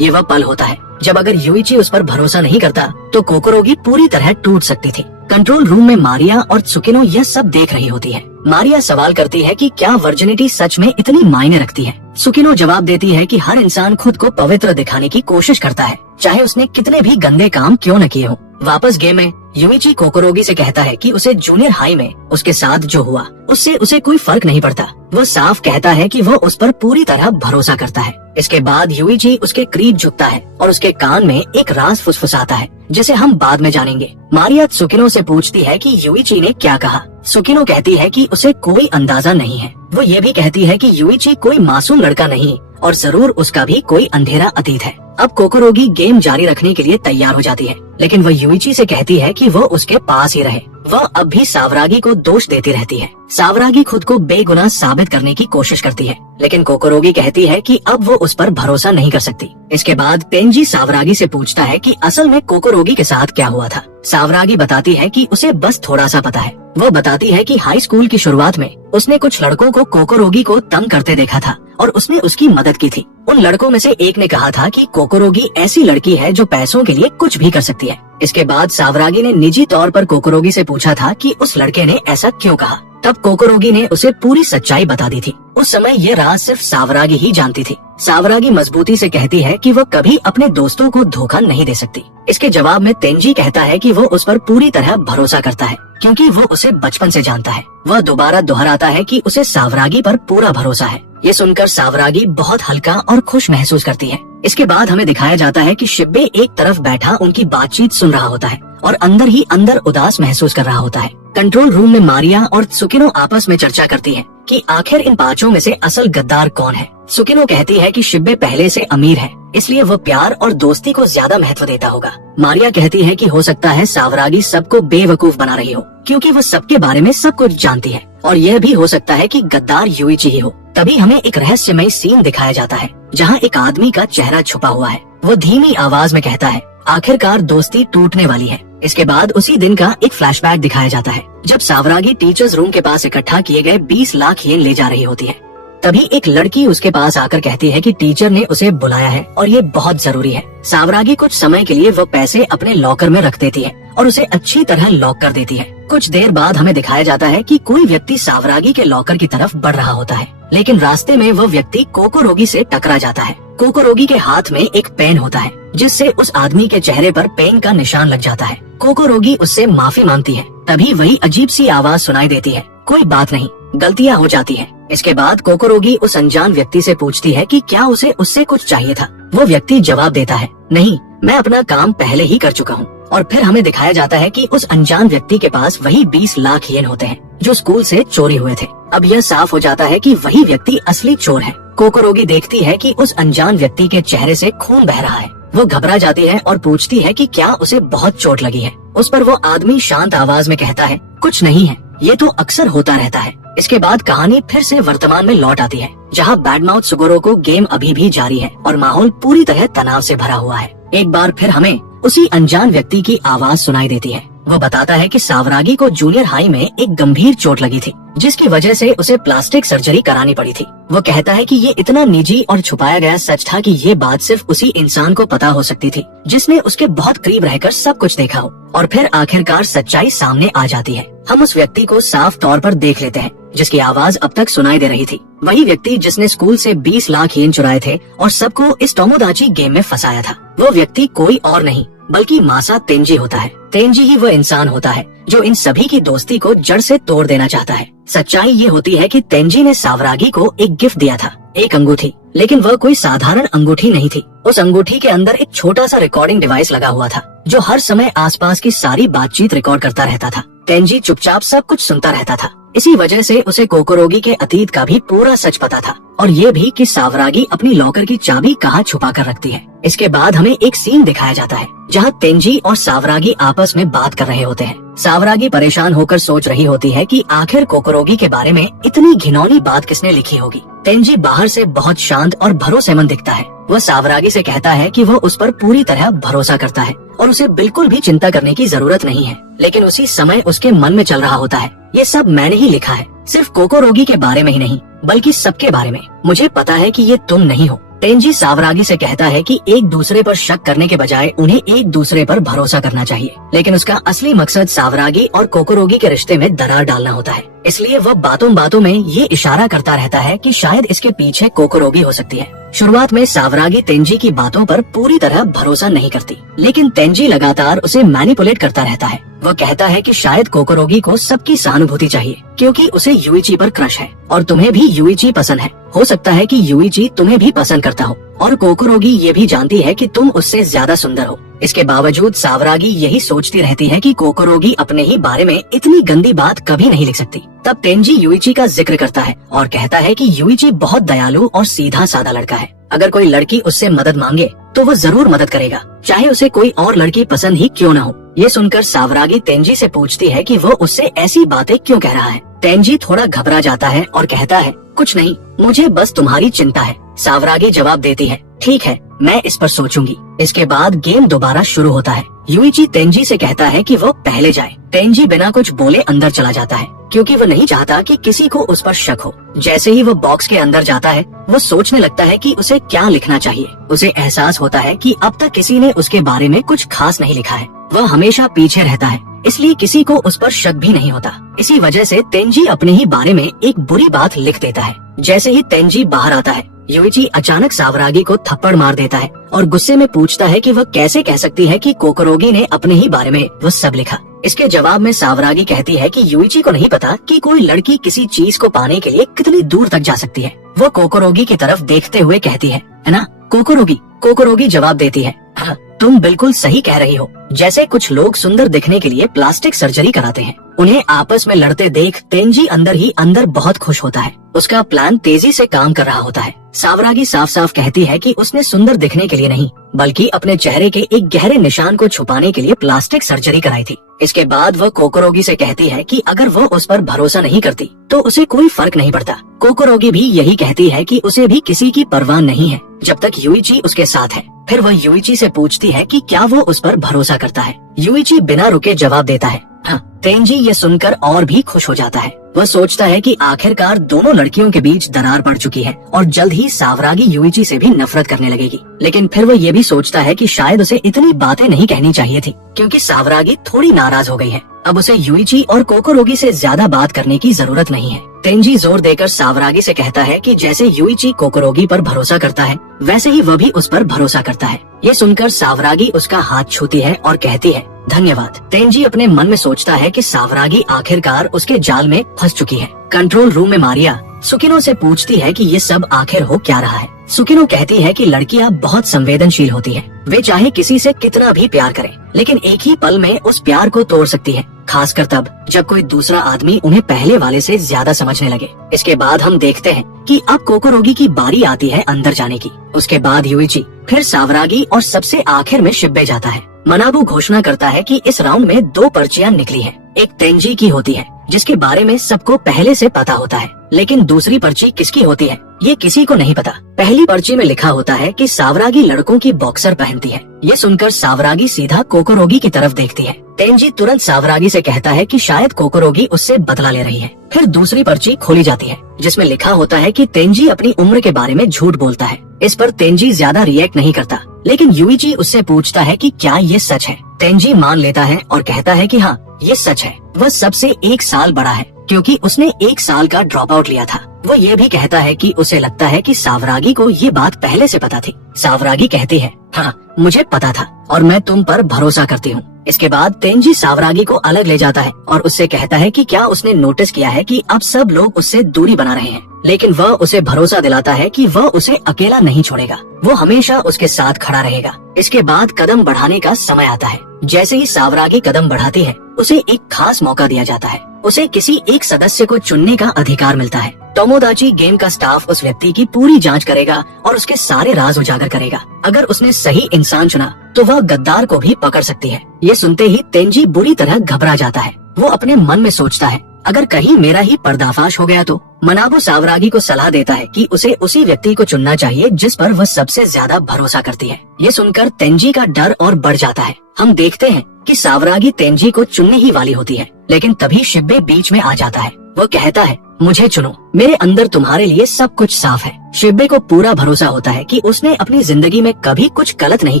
ये वह पल होता है जब अगर युइची उस पर भरोसा नहीं करता तो कोकोरोगी पूरी तरह टूट सकती थी। कंट्रोल रूम में मारिया और त्सुकिनो यह सब देख रही होती है। मारिया सवाल करती है कि क्या वर्जिनिटी सच में इतनी मायने रखती है। त्सुकिनो जवाब देती है कि हर इंसान खुद को पवित्र दिखाने की कोशिश करता है, चाहे उसने कितने भी गंदे काम क्यों न किए हो। वापस गेम में युइची कोकोरोगी से कहता है कि उसे जूनियर हाई में उसके साथ जो हुआ उससे उसे कोई फर्क नहीं पड़ता। वो साफ कहता है कि वो उस पर पूरी तरह भरोसा करता है। इसके बाद युइची उसके करीब झुकता है और उसके कान में एक राज फुसफुसाता है जिसे हम बाद में जानेंगे। मारिया त्सुकिनो से पूछती है कि युइची ने क्या कहा। त्सुकिनो कहती है कि उसे कोई अंदाजा नहीं है। वो ये भी कहती है कि युइची कोई मासूम लड़का नहीं और जरूर उसका भी कोई अंधेरा अतीत है। अब कोकोरोगी गेम जारी रखने के लिए तैयार हो जाती है, लेकिन वह युइची से कहती है कि वो उसके पास ही रहे। वह अब भी सावरागी को दोष देती रहती है। सावरागी खुद को बेगुनाह साबित करने की कोशिश करती है, लेकिन कोकोरोगी कहती है कि अब वो उस पर भरोसा नहीं कर सकती। इसके बाद तेंजी सावरागी से पूछता है कि असल में कोकोरोगी के साथ क्या हुआ था। सावरागी बताती है कि उसे बस थोड़ा सा पता है। वो बताती है कि हाई स्कूल की शुरुआत में उसने कुछ लड़कों को कोकोरोगी को तंग करते देखा था और उसने उसकी मदद की थी। उन लड़कों में से एक ने कहा था कि कोकोरोगी ऐसी लड़की है जो पैसों के लिए कुछ भी कर सकती है। इसके बाद सावरागी ने निजी तौर पर कोकोरोगी से पूछा था कि उस लड़के ने ऐसा क्यों कहा। तब कोकोरोगी ने उसे पूरी सच्चाई बता दी थी। उस समय ये राज सिर्फ सावरागी ही जानती थी। सावरागी मजबूती से कहती है कि वो कभी अपने दोस्तों को धोखा नहीं दे सकती। इसके जवाब में तेंजी कहता है कि वो उस पर पूरी तरह भरोसा करता है क्योंकि वो उसे बचपन से जानता है। वह दोबारा दोहराता है कि उसे सावरागी पर पूरा भरोसा है। ये सुनकर सावरागी बहुत हल्का और खुश महसूस करती है। इसके बाद हमें दिखाया जाता है कि शिब्बे एक तरफ बैठा उनकी बातचीत सुन रहा होता है और अंदर ही अंदर उदास महसूस कर रहा होता है। कंट्रोल रूम में मारिया और त्सुकिनो आपस में चर्चा करती है कि आखिर इन पांचों में से असल गद्दार कौन है। त्सुकिनो कहती है कि शिब्बे पहले से अमीर है, इसलिए वो प्यार और दोस्ती को ज्यादा महत्व देता होगा। मारिया कहती है कि हो सकता है सावरागी सबको बेवकूफ बना रही हो क्योंकि वो सबके बारे में सब कुछ जानती है, और यह भी हो सकता है कि गद्दार युइची ही हो। तभी हमें एक रहस्यमय सीन दिखाया जाता है जहाँ एक आदमी का चेहरा छुपा हुआ है। वो धीमी आवाज में कहता है, आखिरकार दोस्ती टूटने वाली है। इसके बाद उसी दिन का एक फ्लैशबैक दिखाया जाता है जब सावरागी टीचर्स रूम के पास इकट्ठा किए गए 20 लाख येन ले जा रही होती है। तभी एक लड़की उसके पास आकर कहती है कि टीचर ने उसे बुलाया है और ये बहुत जरूरी है। सावरागी कुछ समय के लिए वो पैसे अपने लॉकर में रख देती है और उसे अच्छी तरह लॉक कर देती है। कुछ देर बाद हमें दिखाया जाता है कि कोई व्यक्ति सावरागी के लॉकर की तरफ बढ़ रहा होता है, लेकिन रास्ते में वह व्यक्ति कोकोरोगी से टकरा जाता है। कोकोरोगी के हाथ में एक पेन होता है जिससे उस आदमी के चेहरे पर पेन का निशान लग जाता है। कोकोरोगी उससे माफी मांगती है। तभी वही अजीब सी आवाज सुनाई देती है, कोई बात नहीं, गलतियाँ हो जाती है। इसके बाद कोकोरोगी उस अनजान व्यक्ति से पूछती है कि क्या उसे उससे कुछ चाहिए था। वो व्यक्ति जवाब देता है, नहीं, मैं अपना काम पहले ही कर चुका हूँ। और फिर हमें दिखाया जाता है कि उस अनजान व्यक्ति के पास वही 20 लाख येन होते हैं जो स्कूल से चोरी हुए थे। अब यह साफ हो जाता है कि वही व्यक्ति असली चोर है। कोकोरोगी देखती है कि उस अनजान व्यक्ति के चेहरे से खून बह रहा है। वो घबरा जाती है और पूछती है कि क्या उसे बहुत चोट लगी है। उस पर वो आदमी शांत आवाज में कहता है, कुछ नहीं है, ये तो अक्सर होता रहता है। इसके बाद कहानी फिर से वर्तमान में लौट आती है जहाँ बैडमाउथ सुगोरो को गेम अभी भी जारी है और माहौल पूरी तरह तनाव से भरा हुआ है। एक बार फिर हमें उसी अनजान व्यक्ति की आवाज सुनाई देती है। वो बताता है कि सावरागी को जूनियर हाई में एक गंभीर चोट लगी थी जिसकी वजह से उसे प्लास्टिक सर्जरी करानी पड़ी थी। वो कहता है कि ये इतना निजी और छुपाया गया सच था कि ये बात सिर्फ उसी इंसान को पता हो सकती थी जिसने उसके बहुत करीब रहकर सब कुछ देखा हो। और फिर आखिरकार सच्चाई सामने आ जाती है। हम उस व्यक्ति को साफ तौर पर देख लेते हैं जिसकी आवाज अब तक सुनाई दे रही थी। वही व्यक्ति जिसने स्कूल से 20 लाख येन चुराए थे और सबको इस टोमोदाची गेम में फंसाया था। वो व्यक्ति कोई और नहीं बल्कि मासा तेंजी होता है। तेंजी ही वो इंसान होता है जो इन सभी की दोस्ती को जड़ से तोड़ देना चाहता है। सच्चाई ये होती है कि तेंजी ने सावरागी को एक गिफ्ट दिया था, एक अंगूठी, लेकिन वह कोई साधारण अंगूठी नहीं थी। उस अंगूठी के अंदर एक छोटा सा रिकॉर्डिंग डिवाइस लगा हुआ था जो हर समय आसपास की सारी बातचीत रिकॉर्ड करता रहता था। तेंजी चुपचाप सब कुछ सुनता रहता था। इसी वजह से उसे कोकोरोगी के अतीत का भी पूरा सच पता था और ये भी कि सावरागी अपनी लॉकर की चाबी कहाँ छुपा कर रखती है। इसके बाद हमें एक सीन दिखाया जाता है जहाँ तेंजी और सावरागी आपस में बात कर रहे होते हैं। सावरागी परेशान होकर सोच रही होती है कि आखिर कोकोरोगी के बारे में इतनी घिनौनी बात किसने लिखी होगी। तेंजी बाहर से बहुत शांत और भरोसेमंद दिखता है वह सावरागी से कहता है कि वह उस पर पूरी तरह भरोसा करता है और उसे बिल्कुल भी चिंता करने की जरूरत नहीं है। लेकिन उसी समय उसके मन में चल रहा होता है, ये सब मैंने ही लिखा है, सिर्फ कोकोरोगी के बारे में ही नहीं बल्कि सबके बारे में। मुझे पता है कि ये तुम नहीं हो। तेंजी सावरागी से कहता है कि एक दूसरे पर शक करने के बजाय उन्हें एक दूसरे पर भरोसा करना चाहिए। लेकिन उसका असली मकसद सावरागी और कोकोरोगी के रिश्ते में दरार डालना होता है। इसलिए वह बातों बातों में ये इशारा करता रहता है कि शायद इसके पीछे कोकोरोगी हो सकती है। शुरुआत में सावरागी तेंजी की बातों पर पूरी तरह भरोसा नहीं करती, लेकिन तेंजी लगातार उसे मैनिपुलेट करता रहता है। वह कहता है कि शायद कोकोरोगी को सबकी सहानुभूति चाहिए क्योंकि उसे युइची पर क्रश है और तुम्हें भी युइची पसंद है। हो सकता है कि युइची तुम्हें भी पसंद करता हो और कोकोरोगी ये भी जानती है कि तुम उससे ज्यादा सुंदर हो। इसके बावजूद सावरागी यही सोचती रहती है कि कोकोरोगी अपने ही बारे में इतनी गंदी बात कभी नहीं लिख सकती। तब तेंजी युइची का जिक्र करता है और कहता है कि युइची बहुत दयालु और सीधा साधा लड़का है। अगर कोई लड़की उससे मदद मांगे तो वो जरूर मदद करेगा, चाहे उसे कोई और लड़की पसंद ही क्यों न हो। ये सुनकर सावरागी तेंजी से पूछती है कि वो उससे ऐसी बातें क्यों कह रहा है। तेंजी थोड़ा घबरा जाता है और कहता है, कुछ नहीं, मुझे बस तुम्हारी चिंता है। सावरागी जवाब देती है, ठीक है, मैं इस पर सोचूंगी। इसके बाद गेम दोबारा शुरू होता है। युइची तेंजी से कहता है कि वो पहले जाए। तेंजी बिना कुछ बोले अंदर चला जाता है क्योंकि वो नहीं चाहता कि किसी को उस पर शक हो। जैसे ही वो बॉक्स के अंदर जाता है, वो सोचने लगता है कि उसे क्या लिखना चाहिए। उसे एहसास होता है कि अब तक किसी ने उसके बारे में कुछ खास नहीं लिखा है। वह हमेशा पीछे रहता है, इसलिए किसी को उस पर शक भी नहीं होता। इसी वजह से तेंजी अपने ही बारे में एक बुरी बात लिख देता है। जैसे ही तेंजी बाहर आता है, युइची अचानक सावरागी को थप्पड़ मार देता है और गुस्से में पूछता है कि वह कैसे कह सकती है कि कोकोरोगी ने अपने ही बारे में वो सब लिखा। इसके जवाब में सावरागी कहती है कि युइची को नहीं पता कि कोई लड़की किसी चीज को पाने के लिए कितनी दूर तक जा सकती है। वो कोकोरोगी की तरफ देखते हुए कहती है ना कोकोरोगी? कोकोरोगी जवाब देती है, हाँ, तुम बिल्कुल सही कह रही हो। जैसे कुछ लोग सुंदर दिखने के लिए प्लास्टिक सर्जरी कराते हैं। उन्हें आपस में लड़ते देख तेंजी अंदर ही अंदर बहुत खुश होता है। उसका प्लान तेजी से काम कर रहा होता है। सावरागी साफ साफ कहती है कि उसने सुंदर दिखने के लिए नहीं बल्कि अपने चेहरे के एक गहरे निशान को छुपाने के लिए प्लास्टिक सर्जरी कराई थी। इसके बाद वह कोकोरोगी से कहती है कि अगर वो उस पर भरोसा नहीं करती तो उसे कोई फर्क नहीं पड़ता। कोकोरोगी भी यही कहती है कि उसे भी किसी की परवाह नहीं है जब तक युइची उसके साथ है। फिर वह युइची से पूछती है कि क्या वो उस पर भरोसा करता है। युइची बिना रुके जवाब देता है, हाँ। तेंजी ये सुनकर और भी खुश हो जाता है। वह सोचता है कि आखिरकार दोनों लड़कियों के बीच दरार पड़ चुकी है और जल्द ही सावरागी युइची से भी नफरत करने लगेगी। लेकिन फिर वह ये भी सोचता है कि शायद उसे इतनी बातें नहीं कहनी चाहिए थी क्योंकि सावरागी थोड़ी नाराज हो गई है। अब उसे युइची और कोकोरोगी से ज्यादा बात करने की जरूरत नहीं है। तेंजी जोर देकर सावरागी से कहता है कि जैसे युइची कोकोरोगी पर भरोसा करता है वैसे ही वह भी उस पर भरोसा करता है। ये सुनकर सावरागी उसका हाथ छूती है और कहती है, धन्यवाद। तेंजी अपने मन में सोचता है कि सावरागी आखिरकार उसके जाल में फंस चुकी है। कंट्रोल रूम में मारिया सुकिनो से पूछती है कि ये सब आखिर हो क्या रहा है। सुकिनो कहती है कि लड़कियां बहुत संवेदनशील होती हैं। वे चाहे किसी से कितना भी प्यार करें लेकिन एक ही पल में उस प्यार को तोड़ सकती है, खासकर तब जब कोई दूसरा आदमी उन्हें पहले वाले से ज्यादा समझने लगे। इसके बाद हम देखते हैं कि अब कोकोरोगी की बारी आती है अंदर जाने की। उसके बाद युइची, फिर सावरागी और सबसे आखिर में शिब्बे जाता है। मनाबू घोषणा करता है कि इस राउंड में 2 पर्चियां निकली हैं। एक तेंजी की होती है जिसके बारे में सबको पहले से पता होता है, लेकिन दूसरी पर्ची किसकी होती है ये किसी को नहीं पता। पहली पर्ची में लिखा होता है कि सावरागी लड़कों की बॉक्सर पहनती है। ये सुनकर सावरागी सीधा कोकोरोगी की तरफ देखती है। तेंजी तुरंत सावरागी से कहता है कि शायद कोकोरोगी उससे बदला ले रही है। फिर दूसरी पर्ची खोली जाती है जिसमें लिखा होता है कि तेंजी अपनी उम्र के बारे में झूठ बोलता है। इस पर तेंजी ज्यादा रिएक्ट नहीं करता, लेकिन युइची उससे पूछता है कि क्या ये सच है। तेंजी मान लेता है और कहता है कि हाँ, ये सच है। वह सबसे 1 साल बड़ा है क्योंकि उसने 1 साल का ड्रॉप आउट लिया था। वो ये भी कहता है कि उसे लगता है कि सावरागी को ये बात पहले से पता थी। सावरागी कहती है, हाँ, मुझे पता था और मैं तुम पर भरोसा करती हूँ। इसके बाद तेंजी सावरागी को अलग ले जाता है और उससे कहता है कि क्या उसने नोटिस किया है कि अब सब लोग उससे दूरी बना रहे हैं, लेकिन वह उसे भरोसा दिलाता है कि वह उसे अकेला नहीं छोड़ेगा, वो हमेशा उसके साथ खड़ा रहेगा। इसके बाद कदम बढ़ाने का समय आता है। जैसे ही सावरागी कदम बढ़ाती है उसे एक खास मौका दिया जाता है। उसे किसी एक सदस्य को चुनने का अधिकार मिलता है। टोमोदाची गेम का स्टाफ उस व्यक्ति की पूरी जांच करेगा और उसके सारे राज उजागर करेगा। अगर उसने सही इंसान चुना तो वह गद्दार को भी पकड़ सकती है। ये सुनते ही तेंजी बुरी तरह घबरा जाता है। वो अपने मन में सोचता है, अगर कहीं मेरा ही पर्दाफाश हो गया तो? मनाबू सावरागी को सलाह देता है कि उसे उसी व्यक्ति को चुनना चाहिए जिस पर वह सबसे ज्यादा भरोसा करती है। ये सुनकर तेंजी का डर और बढ़ जाता है। हम देखते हैं कि सावरागी तेंजी को चुनने ही वाली होती है, लेकिन तभी शिब्बे बीच में आ जाता है। वो कहता है, मुझे चुनो, मेरे अंदर तुम्हारे लिए सब कुछ साफ है। शिब्बे को पूरा भरोसा होता है कि उसने अपनी जिंदगी में कभी कुछ गलत नहीं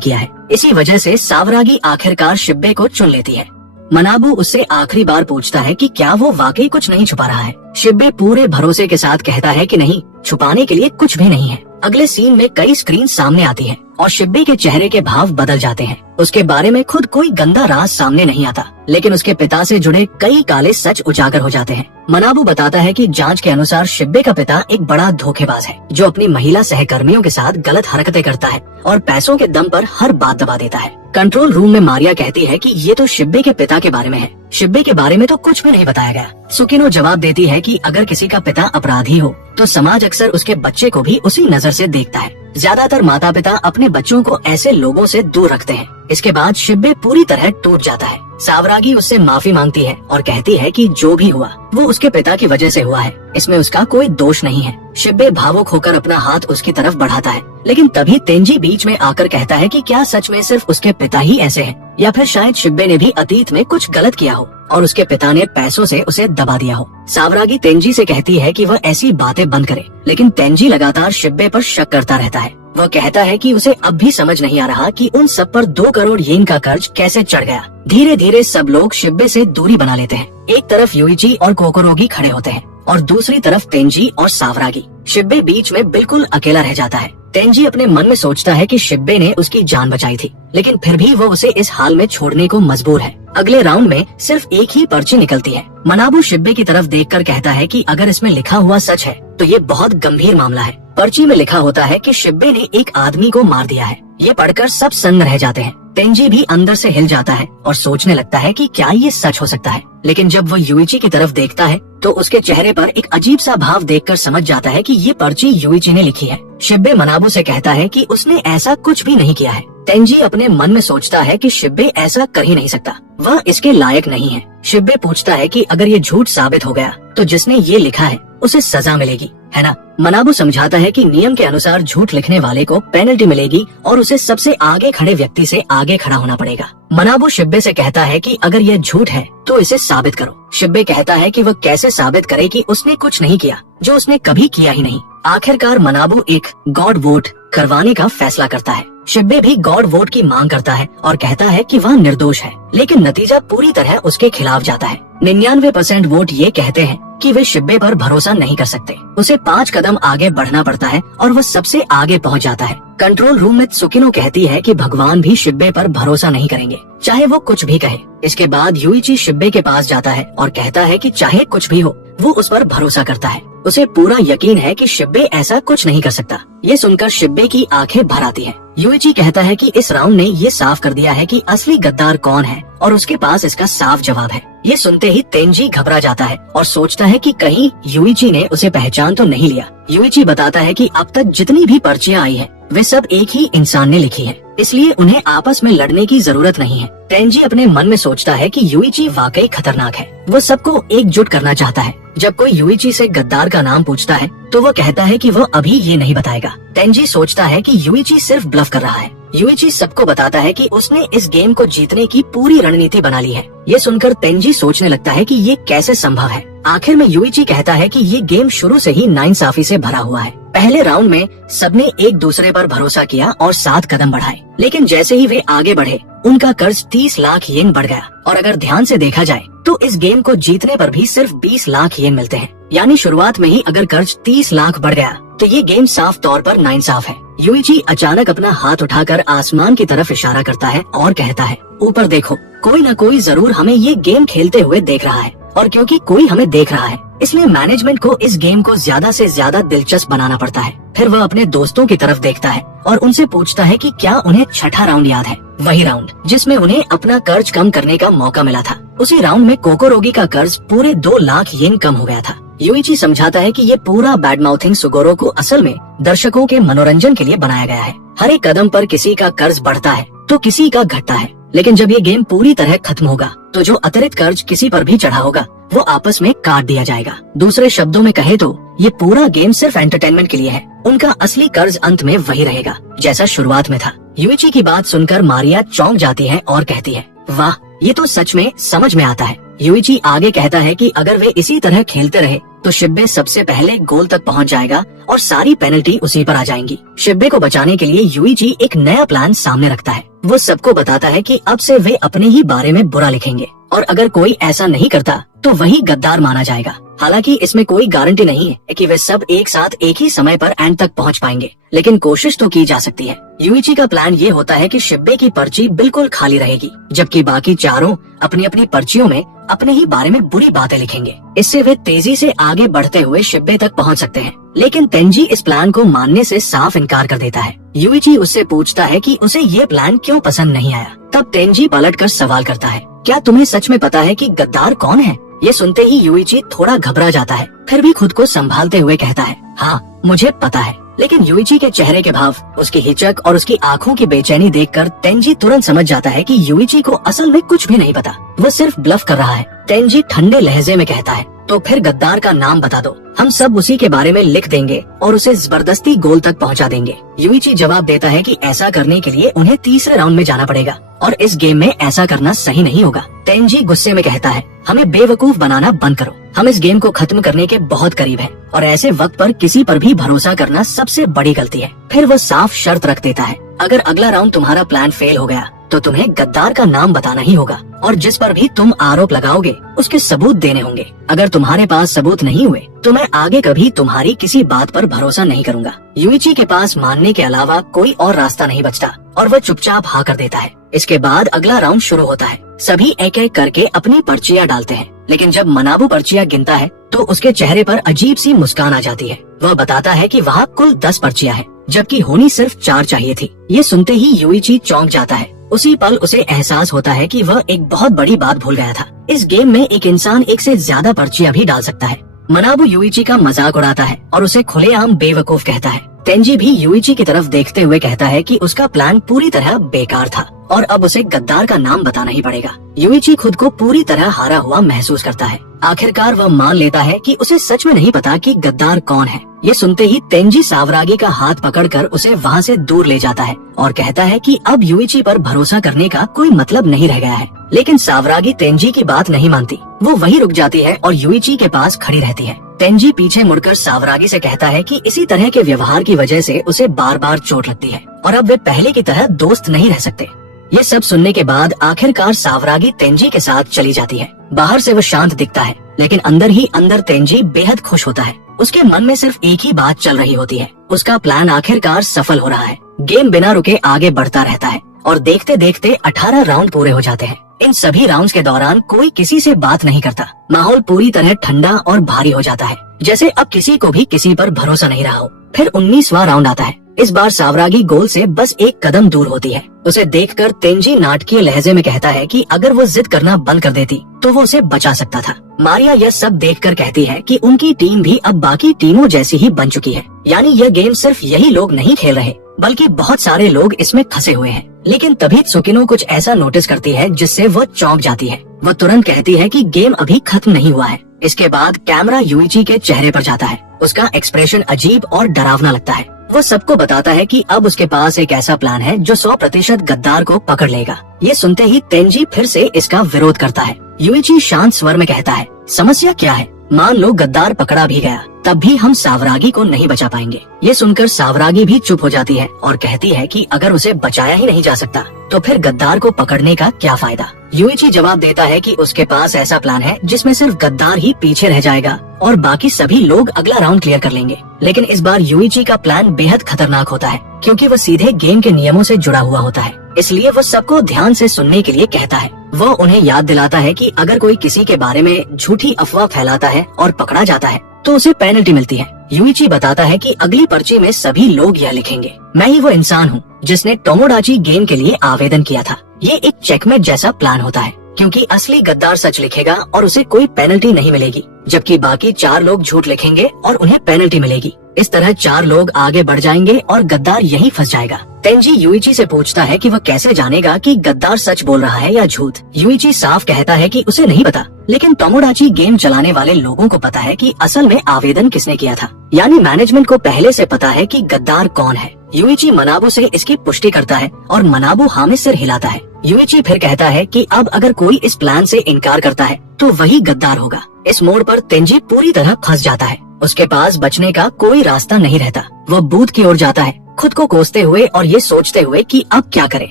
किया है। इसी वजह से सावरागी आखिरकार शिब्बे को चुन लेती है। मनाबू उससे आखिरी बार पूछता है कि क्या वो वाकई कुछ नहीं छुपा रहा है। शिब्बे पूरे भरोसे के साथ कहता है कि नहीं, छुपाने के लिए कुछ भी नहीं है। अगले सीन में कई स्क्रीन सामने आती है और शिब्बे के चेहरे के भाव बदल जाते हैं। उसके बारे में खुद कोई गंदा राज सामने नहीं आता, लेकिन उसके पिता से जुड़े कई काले सच उजागर हो जाते हैं। मनाबू बताता है कि जांच के अनुसार शिब्बे का पिता एक बड़ा धोखेबाज है, जो अपनी महिला सहकर्मियों के साथ गलत हरकतें करता है और पैसों के दम पर हर बात दबा देता है। कंट्रोल रूम में मारिया कहती है कि ये तो शिब्बे के पिता के बारे में है, शिब्बे के बारे में तो कुछ भी नहीं बताया गया। सुकिनो जवाब देती है कि अगर किसी का पिता अपराधी हो तो समाज अक्सर उसके बच्चे को भी उसी नजर से देखता है। ज्यादातर माता पिता अपने बच्चों को ऐसे लोगों से दूर रखते हैं। इसके बाद शिब्बे पूरी तरह टूट जाता है। सावरागी उससे माफी मांगती है और कहती है कि जो भी हुआ वो उसके पिता की वजह से हुआ है, इसमें उसका कोई दोष नहीं है। शिब्बे भावुक होकर अपना हाथ उसकी तरफ बढ़ाता है, लेकिन तभी तेंजी बीच में आकर कहता है कि क्या सच में सिर्फ उसके पिता ही ऐसे हैं, या फिर शायद शिब्बे ने भी अतीत में कुछ गलत किया हो और उसके पिता ने पैसों से उसे दबा दिया हो। सावरागी तेंजी से कहती है कि वह ऐसी बातें बंद करे, लेकिन तेंजी लगातार शिब्बे पर शक करता रहता है। वह कहता है कि उसे अब भी समझ नहीं आ रहा कि उन सब पर 2 करोड़ येन का कर्ज कैसे चढ़ गया। धीरे धीरे सब लोग शिब्बे से दूरी बना लेते हैं। एक तरफ युइची और कोकोरोगी खड़े होते हैं और दूसरी तरफ तेंजी और सावरागी। शिब्बे बीच में बिल्कुल अकेला रह जाता है। तेंजी अपने मन में सोचता है कि शिब्बे ने उसकी जान बचाई थी, लेकिन फिर भी वो उसे इस हाल में छोड़ने को मजबूर है। अगले राउंड में सिर्फ एक ही पर्ची निकलती है। मनाबू शिब्बे की तरफ देखकर कहता है कि अगर इसमें लिखा हुआ सच है तो ये बहुत गंभीर मामला है। पर्ची में लिखा होता है कि शिब्बे ने एक आदमी को मार दिया है। ये पढ़कर सब सन्न रह जाते हैं। तेंजी भी अंदर से हिल जाता है और सोचने लगता है कि क्या ये सच हो सकता है, लेकिन जब वह युइची की तरफ देखता है तो उसके चेहरे पर एक अजीब सा भाव देखकर समझ जाता है कि ये पर्ची युइची ने लिखी है। शिब्बे मनाबू से कहता है कि उसने ऐसा कुछ भी नहीं किया है। तेंजी अपने मन में सोचता है कि शिब्बे ऐसा कर ही नहीं सकता, वह इसके लायक नहीं है। शिब्बे पूछता है कि अगर ये झूठ साबित हो गया तो जिसने ये लिखा है उसे सजा मिलेगी, है ना? मनाबू समझाता है कि नियम के अनुसार झूठ लिखने वाले को पेनल्टी मिलेगी और उसे सबसे आगे खड़े व्यक्ति से आगे खड़ा होना पड़ेगा। मनाबू शिब्बे से कहता है कि अगर यह झूठ है तो इसे साबित करो। शिब्बे कहता है कि वह कैसे साबित करे कि उसने कुछ नहीं किया जो उसने कभी किया ही नहीं। आखिरकार मनाबू एक गॉड वोट करवाने का फैसला करता है। शिब्बे भी गॉड वोट की मांग करता है और कहता है कि वह निर्दोष है, लेकिन नतीजा पूरी तरह उसके खिलाफ जाता है। 99% वोट ये कहते हैं कि वे शिब्बे पर भरोसा नहीं कर सकते। उसे 5 कदम आगे बढ़ना पड़ता है और वह सबसे आगे पहुंच जाता है। कंट्रोल रूम में त्सुकिनो कहती है कि भगवान भी शिब्बे पर भरोसा नहीं करेंगे, चाहे वो कुछ भी कहे। इसके बाद युइची शिब्बे के पास जाता है और कहता है कि चाहे कुछ भी हो वो उस पर भरोसा करता है। उसे पूरा यकीन है कि शिब्बे ऐसा कुछ नहीं कर सकता। ये सुनकर शिब्बे की आंखें भर आती हैं। युइची कहता है कि इस राउंड ने ये साफ कर दिया है कि असली गद्दार कौन है और उसके पास इसका साफ जवाब है। ये सुनते ही तेंजी घबरा जाता है और सोचता है कि कहीं युइची ने उसे पहचान तो नहीं लिया। युइची बताता है कि अब तक जितनी भी पर्चियां आई हैं, वे सब एक ही इंसान ने लिखी है, इसलिए उन्हें आपस में लड़ने की जरूरत नहीं है। तेंजी अपने मन में सोचता है कि युइची वाकई खतरनाक है। वो सबको एकजुट करना चाहता है। जब कोई युइची से गद्दार का नाम पूछता है तो वो कहता है कि वो अभी ये नहीं बताएगा। तेंजी सोचता है कि युइची सिर्फ ब्लफ कर रहा है। युइची सबको बताता है कि उसने इस गेम को जीतने की पूरी रणनीति बना ली है। ये सुनकर तेंजी सोचने लगता है कि ये कैसे संभव है। आखिर में युइची कहता है कि ये गेम शुरू से ही नाइंसाफी से भरा हुआ है। पहले राउंड में सबने एक दूसरे पर भरोसा किया और 7 कदम बढ़ाए, लेकिन जैसे ही वे आगे बढ़े उनका कर्ज 30 लाख येन बढ़ गया। और अगर ध्यान से देखा जाए तो इस गेम को जीतने पर भी सिर्फ 20 लाख येन मिलते हैं। यानी शुरुआत में ही अगर कर्ज 30 लाख बढ़ गया तो ये गेम साफ तौर पर नाइंसाफ है। युइची अचानक अपना हाथ उठाकर आसमान की तरफ इशारा करता है और कहता है, ऊपर देखो, कोई न कोई जरूर हमें ये गेम खेलते हुए देख रहा है। और क्योंकि कोई हमें देख रहा है इसलिए मैनेजमेंट को इस गेम को ज्यादा से ज्यादा दिलचस्प बनाना पड़ता है। फिर वह अपने दोस्तों की तरफ देखता है और उनसे पूछता है कि क्या उन्हें छठा राउंड याद है, वही राउंड जिसमें उन्हें अपना कर्ज कम करने का मौका मिला था। उसी राउंड में कोकोरोगी का कर्ज पूरे 2 लाख येन कम हो गया था। युइची समझाता है कि ये पूरा बैड माउथिंग सुगोरो को असल में दर्शकों के मनोरंजन के लिए बनाया गया है। हर एक कदम पर किसी का कर्ज बढ़ता है तो किसी का घटता है, लेकिन जब ये गेम पूरी तरह खत्म होगा तो जो अतिरिक्त कर्ज किसी पर भी चढ़ा होगा वो आपस में काट दिया जाएगा। दूसरे शब्दों में कहे तो ये पूरा गेम सिर्फ एंटरटेनमेंट के लिए है। उनका असली कर्ज अंत में वही रहेगा जैसा शुरुआत में था। यूइची की बात सुनकर मारिया चौंक जाती है और कहती है, वाह, ये तो सच में समझ में आता है। यूइची आगे कहता है कि अगर वे इसी तरह खेलते रहे तो शिब्बे सबसे पहले गोल तक पहुंच जाएगा और सारी पेनल्टी उसी पर आ जाएंगी। शिब्बे को बचाने के लिए यूइची एक नया प्लान सामने रखता है। वो सबको बताता है कि अब से वे अपने ही बारे में बुरा लिखेंगे और अगर कोई ऐसा नहीं करता तो वही गद्दार माना जाएगा। हालांकि इसमें कोई गारंटी नहीं है कि वे सब एक साथ एक ही समय पर एंड तक पहुंच पाएंगे, लेकिन कोशिश तो की जा सकती है। यूइची का प्लान ये होता है कि शिब्बे की पर्ची बिल्कुल खाली रहेगी, जबकि बाकी चारों अपनी अपनी पर्चियों में अपने ही बारे में बुरी बातें लिखेंगे। इससे वे तेजी से आगे बढ़ते हुए शिब्बे तक पहुंच सकते हैं। लेकिन तेंजी इस प्लान को मानने से साफ इनकार कर देता है। यूइची उससे पूछता है कि उसे ये प्लान क्यों पसंद नहीं आया। तब तेंजी पलटकर सवाल करता है, क्या तुम्हें सच में पता है कि गद्दार कौन है? ये सुनते ही यूइची थोड़ा घबरा जाता है, फिर भी खुद को संभालते हुए कहता है, हाँ, मुझे पता है। लेकिन यूइची के चेहरे के भाव, उसकी हिचक और उसकी आंखों की बेचैनी देखकर तेंजी तुरंत समझ जाता है कि यूइची को असल में कुछ भी नहीं पता, वो सिर्फ ब्लफ कर रहा है। तेंजी ठंडे लहजे में कहता है, तो फिर गद्दार का नाम बता दो, हम सब उसी के बारे में लिख देंगे और उसे जबरदस्ती गोल तक पहुंचा देंगे। यूइची जवाब देता है कि ऐसा करने के लिए उन्हें तीसरे राउंड में जाना पड़ेगा और इस गेम में ऐसा करना सही नहीं होगा। तेंजी गुस्से में कहता है, हमें बेवकूफ बनाना बंद करो, हम इस गेम को खत्म करने के बहुत करीब हैं और ऐसे वक्त पर किसी पर भी भरोसा करना सबसे बड़ी गलती है। फिर वो साफ शर्त रख देता है, अगर अगला राउंड तुम्हारा प्लान फेल हो गया तो तुम्हें गद्दार का नाम बताना ही होगा और जिस पर भी तुम आरोप लगाओगे उसके सबूत देने होंगे। अगर तुम्हारे पास सबूत नहीं हुए तो मैं आगे कभी तुम्हारी किसी बात पर भरोसा नहीं करूंगा। यूइची के पास मानने के अलावा कोई और रास्ता नहीं बचता और वह चुपचाप हाँ कर देता है। इसके बाद अगला राउंड शुरू होता है। सभी एक एक करके अपनी पर्चियां डालते हैं, लेकिन जब मनाबू पर्चियां गिनता है तो उसके चेहरे पर अजीब सी मुस्कान आ जाती है। वह बताता है कि वहाँ कुल 10 पर्चियां हैं, जबकि होनी सिर्फ 4 चाहिए थी। ये सुनते ही यूइची चौंक जाता है। उसी पल उसे एहसास होता है कि वह एक बहुत बड़ी बात भूल गया था। इस गेम में एक इंसान एक से ज्यादा पर्चियां भी डाल सकता है। मनाबू यूइची का मजाक उड़ाता है और उसे खुलेआम बेवकूफ कहता है। तेंजी भी यूइची की तरफ देखते हुए कहता है कि उसका प्लान पूरी तरह बेकार था और अब उसे गद्दार का नाम बताना ही पड़ेगा। यूइची खुद को पूरी तरह हारा हुआ महसूस करता है। आखिरकार वह मान लेता है कि उसे सच में नहीं पता कि गद्दार कौन है। ये सुनते ही तेंजी सावरागी का हाथ पकड़कर उसे वहाँ से दूर ले जाता है और कहता है कि अब यूइची पर भरोसा करने का कोई मतलब नहीं रह गया है। लेकिन सावरागी तेंजी की बात नहीं मानती। वो वहीं रुक जाती है और यूइची के पास खड़ी रहती है। तेंजी पीछे मुड़कर सावरागी से कहता है कि इसी तरह के व्यवहार की वजह से उसे बार बार चोट लगती है और अब वे पहले की तरह दोस्त नहीं रह सकते। ये सब सुनने के बाद आखिरकार सावरागी तेंजी के साथ चली जाती है। बाहर से वो शांत दिखता है, लेकिन अंदर ही अंदर तेंजी बेहद खुश होता है। उसके मन में सिर्फ एक ही बात चल रही होती है, उसका प्लान आखिरकार सफल हो रहा है। गेम बिना रुके आगे बढ़ता रहता है और देखते देखते 18 राउंड पूरे हो जाते हैं। इन सभी राउंड्स के दौरान कोई किसी से बात नहीं करता। माहौल पूरी तरह ठंडा और भारी हो जाता है, जैसे अब किसी को भी किसी पर भरोसा नहीं रहा हो। फिर 19वां राउंड आता है। इस बार सावरागी गोल से बस एक कदम दूर होती है। उसे देखकर तेंजी नाटकीय लहजे में कहता है कि अगर वो जिद करना बंद कर देती तो वो उसे बचा सकता था। मारिया यह सब देखकर कहती है कि उनकी टीम भी अब बाकी टीमों जैसी ही बन चुकी है, यानी यह गेम सिर्फ यही लोग नहीं खेल रहे बल्कि बहुत सारे लोग इसमें फंसे हुए हैं। लेकिन तभी त्सुकिनो कुछ ऐसा नोटिस करती है जिससे वो चौंक जाती है। वह तुरंत कहती है कि गेम अभी खत्म नहीं हुआ है। इसके बाद कैमरा यूइची के चेहरे पर जाता है। उसका एक्सप्रेशन अजीब और डरावना लगता है। वो सबको बताता है कि अब उसके पास एक ऐसा प्लान है जो 100% गद्दार को पकड़ लेगा। ये सुनते ही तेंजी फिर से इसका विरोध करता है। यूइची शांत स्वर में कहता है, समस्या क्या है? मान लो गद्दार पकड़ा भी गया, तब भी हम सावरागी को नहीं बचा पाएंगे। ये सुनकर सावरागी भी चुप हो जाती है और कहती है कि अगर उसे बचाया ही नहीं जा सकता तो फिर गद्दार को पकड़ने का क्या फायदा। यूइची जवाब देता है कि उसके पास ऐसा प्लान है जिसमें सिर्फ गद्दार ही पीछे रह जाएगा और बाकी सभी लोग अगला राउंड क्लियर कर लेंगे। लेकिन इस बार यूइची का प्लान बेहद खतरनाक होता है, क्योंकि वो सीधे गेम के नियमों से जुड़ा हुआ होता है। इसलिए वो सबको ध्यान से सुनने के लिए कहता है। वो उन्हें याद दिलाता है कि अगर कोई किसी के बारे में झूठी अफवाह फैलाता है और पकड़ा जाता है तो उसे पेनल्टी मिलती है। यूइची बताता है कि अगली पर्ची में सभी लोग यह लिखेंगे, मैं ही वो इंसान हूँ जिसने टोमोडाची गेम के लिए आवेदन किया था। ये एक चेकमेट जैसा प्लान होता है, क्योंकि असली गद्दार सच लिखेगा और उसे कोई पेनल्टी नहीं मिलेगी, जबकि बाकी 4 लोग झूठ लिखेंगे और उन्हें पेनल्टी मिलेगी। इस तरह 4 लोग आगे बढ़ जाएंगे और गद्दार यहीं फंस जाएगा। तेंजी यूइची से पूछता है कि वह कैसे जानेगा कि गद्दार सच बोल रहा है या झूठ। यूइची साफ कहता है कि उसे नहीं पता, लेकिन टोमोडाची गेम चलाने वाले लोगों को पता है कि असल में आवेदन किसने किया था, यानी मैनेजमेंट को पहले से पता है कि गद्दार कौन है। यूइची मनाबू से इसकी पुष्टि करता है और मनाबू हाँ में सिर हिलाता है। यूइची फिर कहता है कि अब अगर कोई इस प्लान से इनकार करता है तो वही गद्दार होगा। इस मोड़ पर तेंजी पूरी तरह फंस जाता है। उसके पास बचने का कोई रास्ता नहीं रहता। वह बूथ की ओर जाता है, खुद को कोसते हुए और ये सोचते हुए कि अब क्या करे।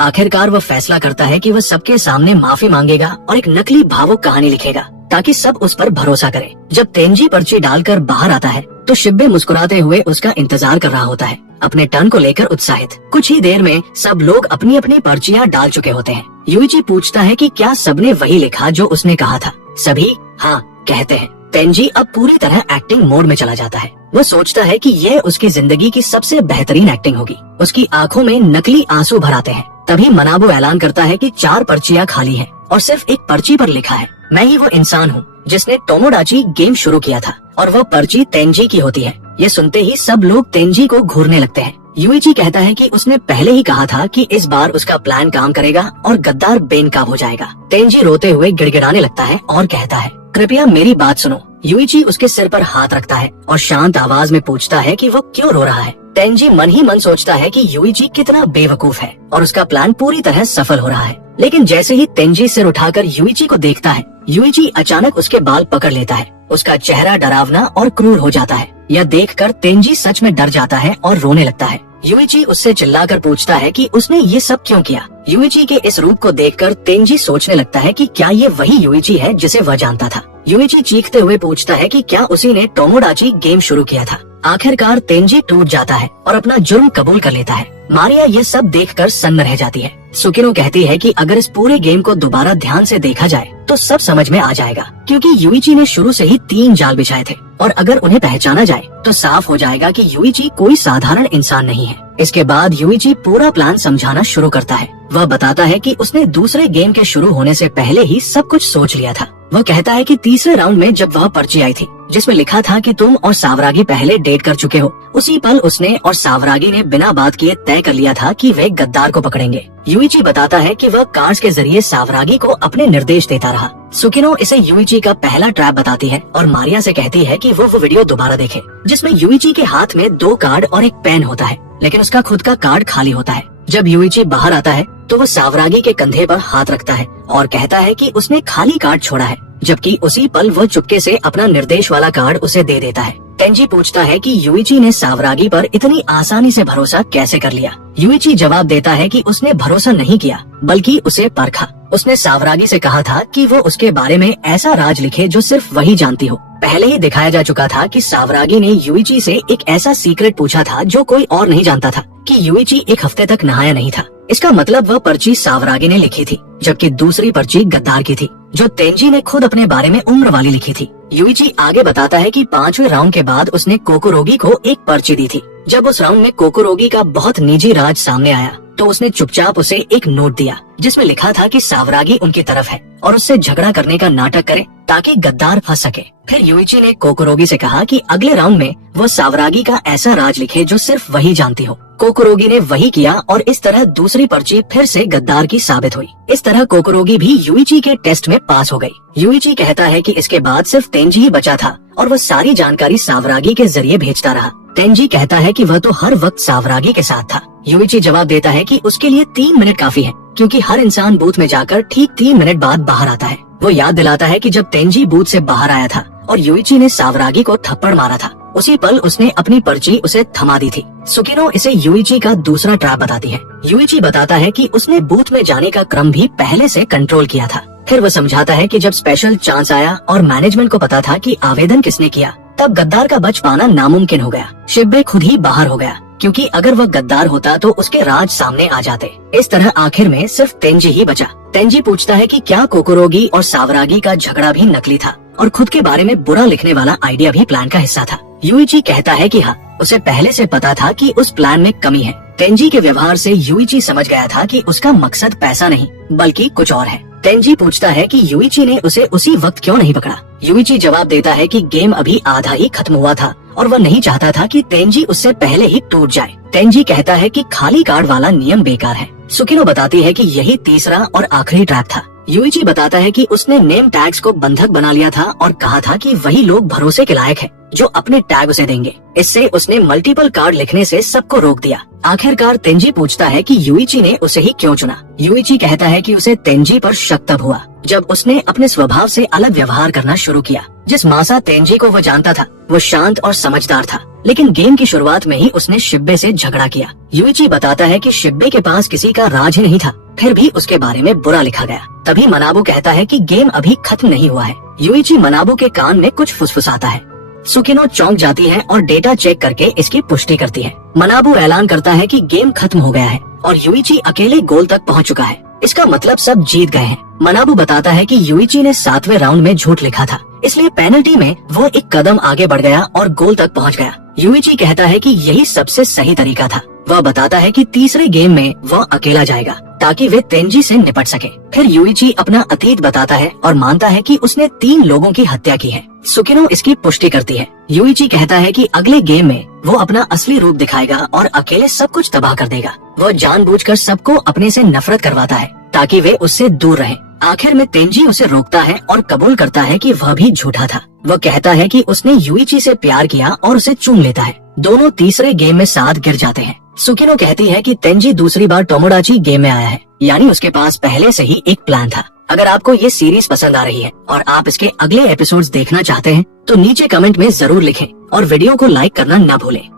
आखिरकार वह फैसला करता है कि वह सबके सामने माफी मांगेगा और एक नकली भावुक कहानी लिखेगा ताकि सब उस पर भरोसा करे। जब तेंजी पर्ची डालकर बाहर आता है तो शिब्बे मुस्कुराते हुए उसका इंतजार कर रहा होता है, अपने टर्न को लेकर उत्साहित। कुछ ही देर में सब लोग अपनी अपनी पर्चियां डाल चुके होते हैं। यूइची पूछता है कि क्या सबने वही लिखा जो उसने कहा था। सभी हाँ कहते हैं। तेंजी अब पूरी तरह एक्टिंग मोड में चला जाता है। वो सोचता है कि यह उसकी जिंदगी की सबसे बेहतरीन एक्टिंग होगी। उसकी आंखों में नकली आंसू भर आते हैं। तभी मनाबू ऐलान करता है कि 4 पर्चियां खाली हैं और सिर्फ एक पर्ची पर लिखा है, मैं ही वो इंसान हूँ जिसने टोमोडाची गेम शुरू किया था, और वो पर्ची तेंजी की होती है। ये सुनते ही सब लोग तेंजी को घूरने लगते हैं। यूइची कहता है कि उसने पहले ही कहा था कि इस बार उसका प्लान काम करेगा और गद्दार बेनकाब हो जाएगा। तेंजी रोते हुए गिड़गिड़ाने लगता है और कहता है, कृपया मेरी बात सुनो। यूइची उसके सिर पर हाथ रखता है और शांत आवाज में पूछता है कि वो क्यों रो रहा है। तेंजी मन ही मन सोचता है कि यूइची कितना बेवकूफ है और उसका प्लान पूरी तरह सफल हो रहा है। लेकिन जैसे ही तेंजी सिर उठाकर यूइची को देखता है, यूइची अचानक उसके बाल पकड़ लेता है। उसका चेहरा डरावना और क्रूर हो जाता है। यह देखकर तेंजी सच में डर जाता है और रोने लगता है। यूइची उससे चिल्लाकर पूछता है कि उसने ये सब क्यों किया। यूइची के इस रूप को देखकर तेंजी सोचने लगता है कि क्या ये वही यूइची है जिसे वह जानता था। यूइची चीखते हुए पूछता है कि क्या उसी ने टोमोडाची गेम शुरू किया था। आखिरकार तेंजी टूट जाता है और अपना जुर्म कबूल कर लेता है। मारिया ये सब देखकर सन्न रह जाती है। सुकिनो कहती है कि अगर इस पूरे गेम को दोबारा ध्यान से देखा जाए तो सब समझ में आ जाएगा, क्योंकि यूइची ने शुरू से ही 3 जाल बिछाए थे और अगर उन्हें पहचाना जाए तो साफ हो जाएगा कि यूइची कोई साधारण इंसान नहीं है। इसके बाद यूइची पूरा प्लान समझाना शुरू करता है। वह बताता है कि उसने दूसरे गेम के शुरू होने से पहले ही सब कुछ सोच लिया था। वह कहता है कि तीसरे राउंड में जब वह पर्ची आई थी जिसमें लिखा था कि तुम और सावरागी पहले डेट कर चुके हो, उसी पल उसने और सावरागी ने बिना बात किए तय कर लिया था कि वे गद्दार को पकड़ेंगे। यूइची बताता है कि वह कार्ड्स के जरिए सावरागी को अपने निर्देश देता रहा। सुकिनो इसे यूइची का पहला ट्रैप बताती है और मारिया से कहती है कि वो वीडियो दोबारा देखे जिसमें यूइची के हाथ में 2 कार्ड और एक पेन होता है, लेकिन उसका खुद का कार्ड खाली होता है। जब यूइची बाहर आता है तो वह सावरागी के कंधे पर हाथ रखता है और कहता है कि उसने खाली कार्ड छोड़ा है, जबकि उसी पल वह चुपके से अपना निर्देश वाला कार्ड उसे दे देता है। तेंजी पूछता है कि यूइची ने सावरागी पर इतनी आसानी से भरोसा कैसे कर लिया। यूइची जवाब देता है कि उसने भरोसा नहीं किया बल्कि उसे परखा। उसने सावरागी से कहा था कि वो उसके बारे में ऐसा राज लिखे जो सिर्फ वही जानती हो। पहले ही दिखाया जा चुका था कि सावरागी ने यूइची से एक ऐसा सीक्रेट पूछा था जो कोई और नहीं जानता था, कि यूइची 1 हफ्ते तक नहाया नहीं था। इसका मतलब वह पर्ची सावरागी ने लिखी थी, जबकि दूसरी पर्ची गद्दार की थी जो तेंजी ने खुद अपने बारे में उम्र वाली लिखी थी। यूइची आगे बताता है कि 5वें राउंड के बाद उसने कोकोरोगी को एक पर्ची दी थी। जब उस राउंड में कोकोरोगी का बहुत निजी राज सामने आया तो उसने चुपचाप उसे एक नोट दिया जिसमें लिखा था कि सावरागी उनकी तरफ है और उससे झगड़ा करने का नाटक करे ताकि गद्दार फंस सके। फिर यूइची ने कोकोरोगी से कहा कि अगले राउंड में वो सावरागी का ऐसा राज लिखे जो सिर्फ वही जानती हो। कोकोरोगी ने वही किया और इस तरह दूसरी पर्ची फिर से गद्दार की साबित हुई। इस तरह कोकोरोगी भी यूइची के टेस्ट में पास हो गई। यूइची कहता है कि इसके बाद सिर्फ तेंजी ही बचा था और वह सारी जानकारी सावरागी के जरिए भेजता रहा। तेंजी कहता है कि वह तो हर वक्त सावरागी के साथ था। यूइची जवाब देता है कि उसके लिए 3 मिनट काफी है, क्योंकि हर इंसान बूथ में जाकर ठीक 3 मिनट बाद बाहर आता है। वो याद दिलाता है कि जब तेंजी बूथ से बाहर आया था और यूइची ने सावरागी को थप्पड़ मारा था, उसी पल उसने अपनी पर्ची उसे थमा दी थी। सुकिनो इसे यूइची का दूसरा ट्रैप बताती है। यूइची बताता है कि उसने बूथ में जाने का क्रम भी पहले से कंट्रोल किया था। फिर वो समझाता है कि जब स्पेशल चांस आया और मैनेजमेंट को पता था कि आवेदन किसने किया, तब गद्दार का बच पाना नामुमकिन हो गया। शिब्बे खुद ही बाहर हो गया, क्योंकि अगर वह गद्दार होता तो उसके राज सामने आ जाते। इस तरह आखिर में सिर्फ तेंजी ही बचा। तेंजी पूछता है कि क्या कोकोरोगी और सावरागी का झगड़ा भी नकली था और खुद के बारे में बुरा लिखने वाला आइडिया भी प्लान का हिस्सा था। यूइची कहता है कि हाँ, उसे पहले से पता था कि उस प्लान में कमी है। तेंजी के व्यवहार से यूइची समझ गया था कि उसका मकसद पैसा नहीं बल्कि कुछ और है। तेंजी पूछता है कि यूइची ने उसे उसी वक्त क्यों नहीं पकड़ा। यूइची जवाब देता है कि गेम अभी आधा ही खत्म हुआ था और वह नहीं चाहता था कि तेंजी उससे पहले ही टूट जाए। तेंजी कहता है कि खाली कार्ड वाला नियम बेकार है। सुकिनो बताती है कि यही तीसरा और आखिरी ट्रैप था। यूइची बताता है कि उसने नेम टैग्स को बंधक बना लिया था और कहा था कि वही लोग भरोसे के लायक हैं जो अपने टैग उसे देंगे। इससे उसने मल्टीपल कार्ड लिखने से सबको रोक दिया। आखिरकार तेंजी पूछता है कि यूइची ने उसे ही क्यों चुना। यूइची कहता है कि उसे तेंजी पर शक तब हुआ जब उसने अपने स्वभाव से अलग व्यवहार करना शुरू किया। जिस मासा तेंजी को वह जानता था वो शांत और समझदार था, लेकिन गेम की शुरुआत में ही उसने शिब्बे से झगड़ा किया। यूइची बताता है कि शिब्बे के पास किसी का राज ही नहीं था, फिर भी उसके बारे में बुरा लिखा गया। तभी मनाबू कहता है कि गेम अभी खत्म नहीं हुआ है। यूइची मनाबू के कान में कुछ फुसफुसाता है। सुकिनो चौंक जाती है और डेटा चेक करके इसकी पुष्टि करती है। मनाबू ऐलान करता है कि गेम खत्म हो गया है और यूइची अकेले गोल तक पहुंच चुका है। इसका मतलब सब जीत गए हैं। मनाबू बताता है कि यूइची ने 7वें राउंड में झूठ लिखा था, इसलिए पेनल्टी में वो एक कदम आगे बढ़ गया और गोल तक पहुंच गया। यूइची कहता है कि यही सबसे सही तरीका था। वह बताता है कि तीसरे गेम में वह अकेला जाएगा ताकि वे तेंजी से निपट सके। फिर यूइची अपना अतीत बताता है और मानता है कि उसने 3 लोगों की हत्या की है। सुकिनो इसकी पुष्टि करती है। यूइची कहता है कि अगले गेम में वो अपना असली रूप दिखाएगा और अकेले सब कुछ तबाह कर देगा। वो जानबूझकर सबको अपने से नफरत करवाता है ताकि वे उससे दूर रहें। आखिर में तेंजी उसे रोकता है और कबूल करता है कि वह भी झूठा था। वह कहता है कि उसने यूइची से प्यार किया और उसे चूम लेता है। दोनों तीसरे गेम में साथ गिर जाते हैं। सुकिनो कहती है कि तेंजी दूसरी बार टोमोडाची गेम में आया है, यानी उसके पास पहले से ही एक प्लान था। अगर आपको ये सीरीज पसंद आ रही है और आप इसके अगले एपिसोड्स देखना चाहते हैं तो नीचे कमेंट में जरूर लिखें और वीडियो को लाइक करना न भूलें।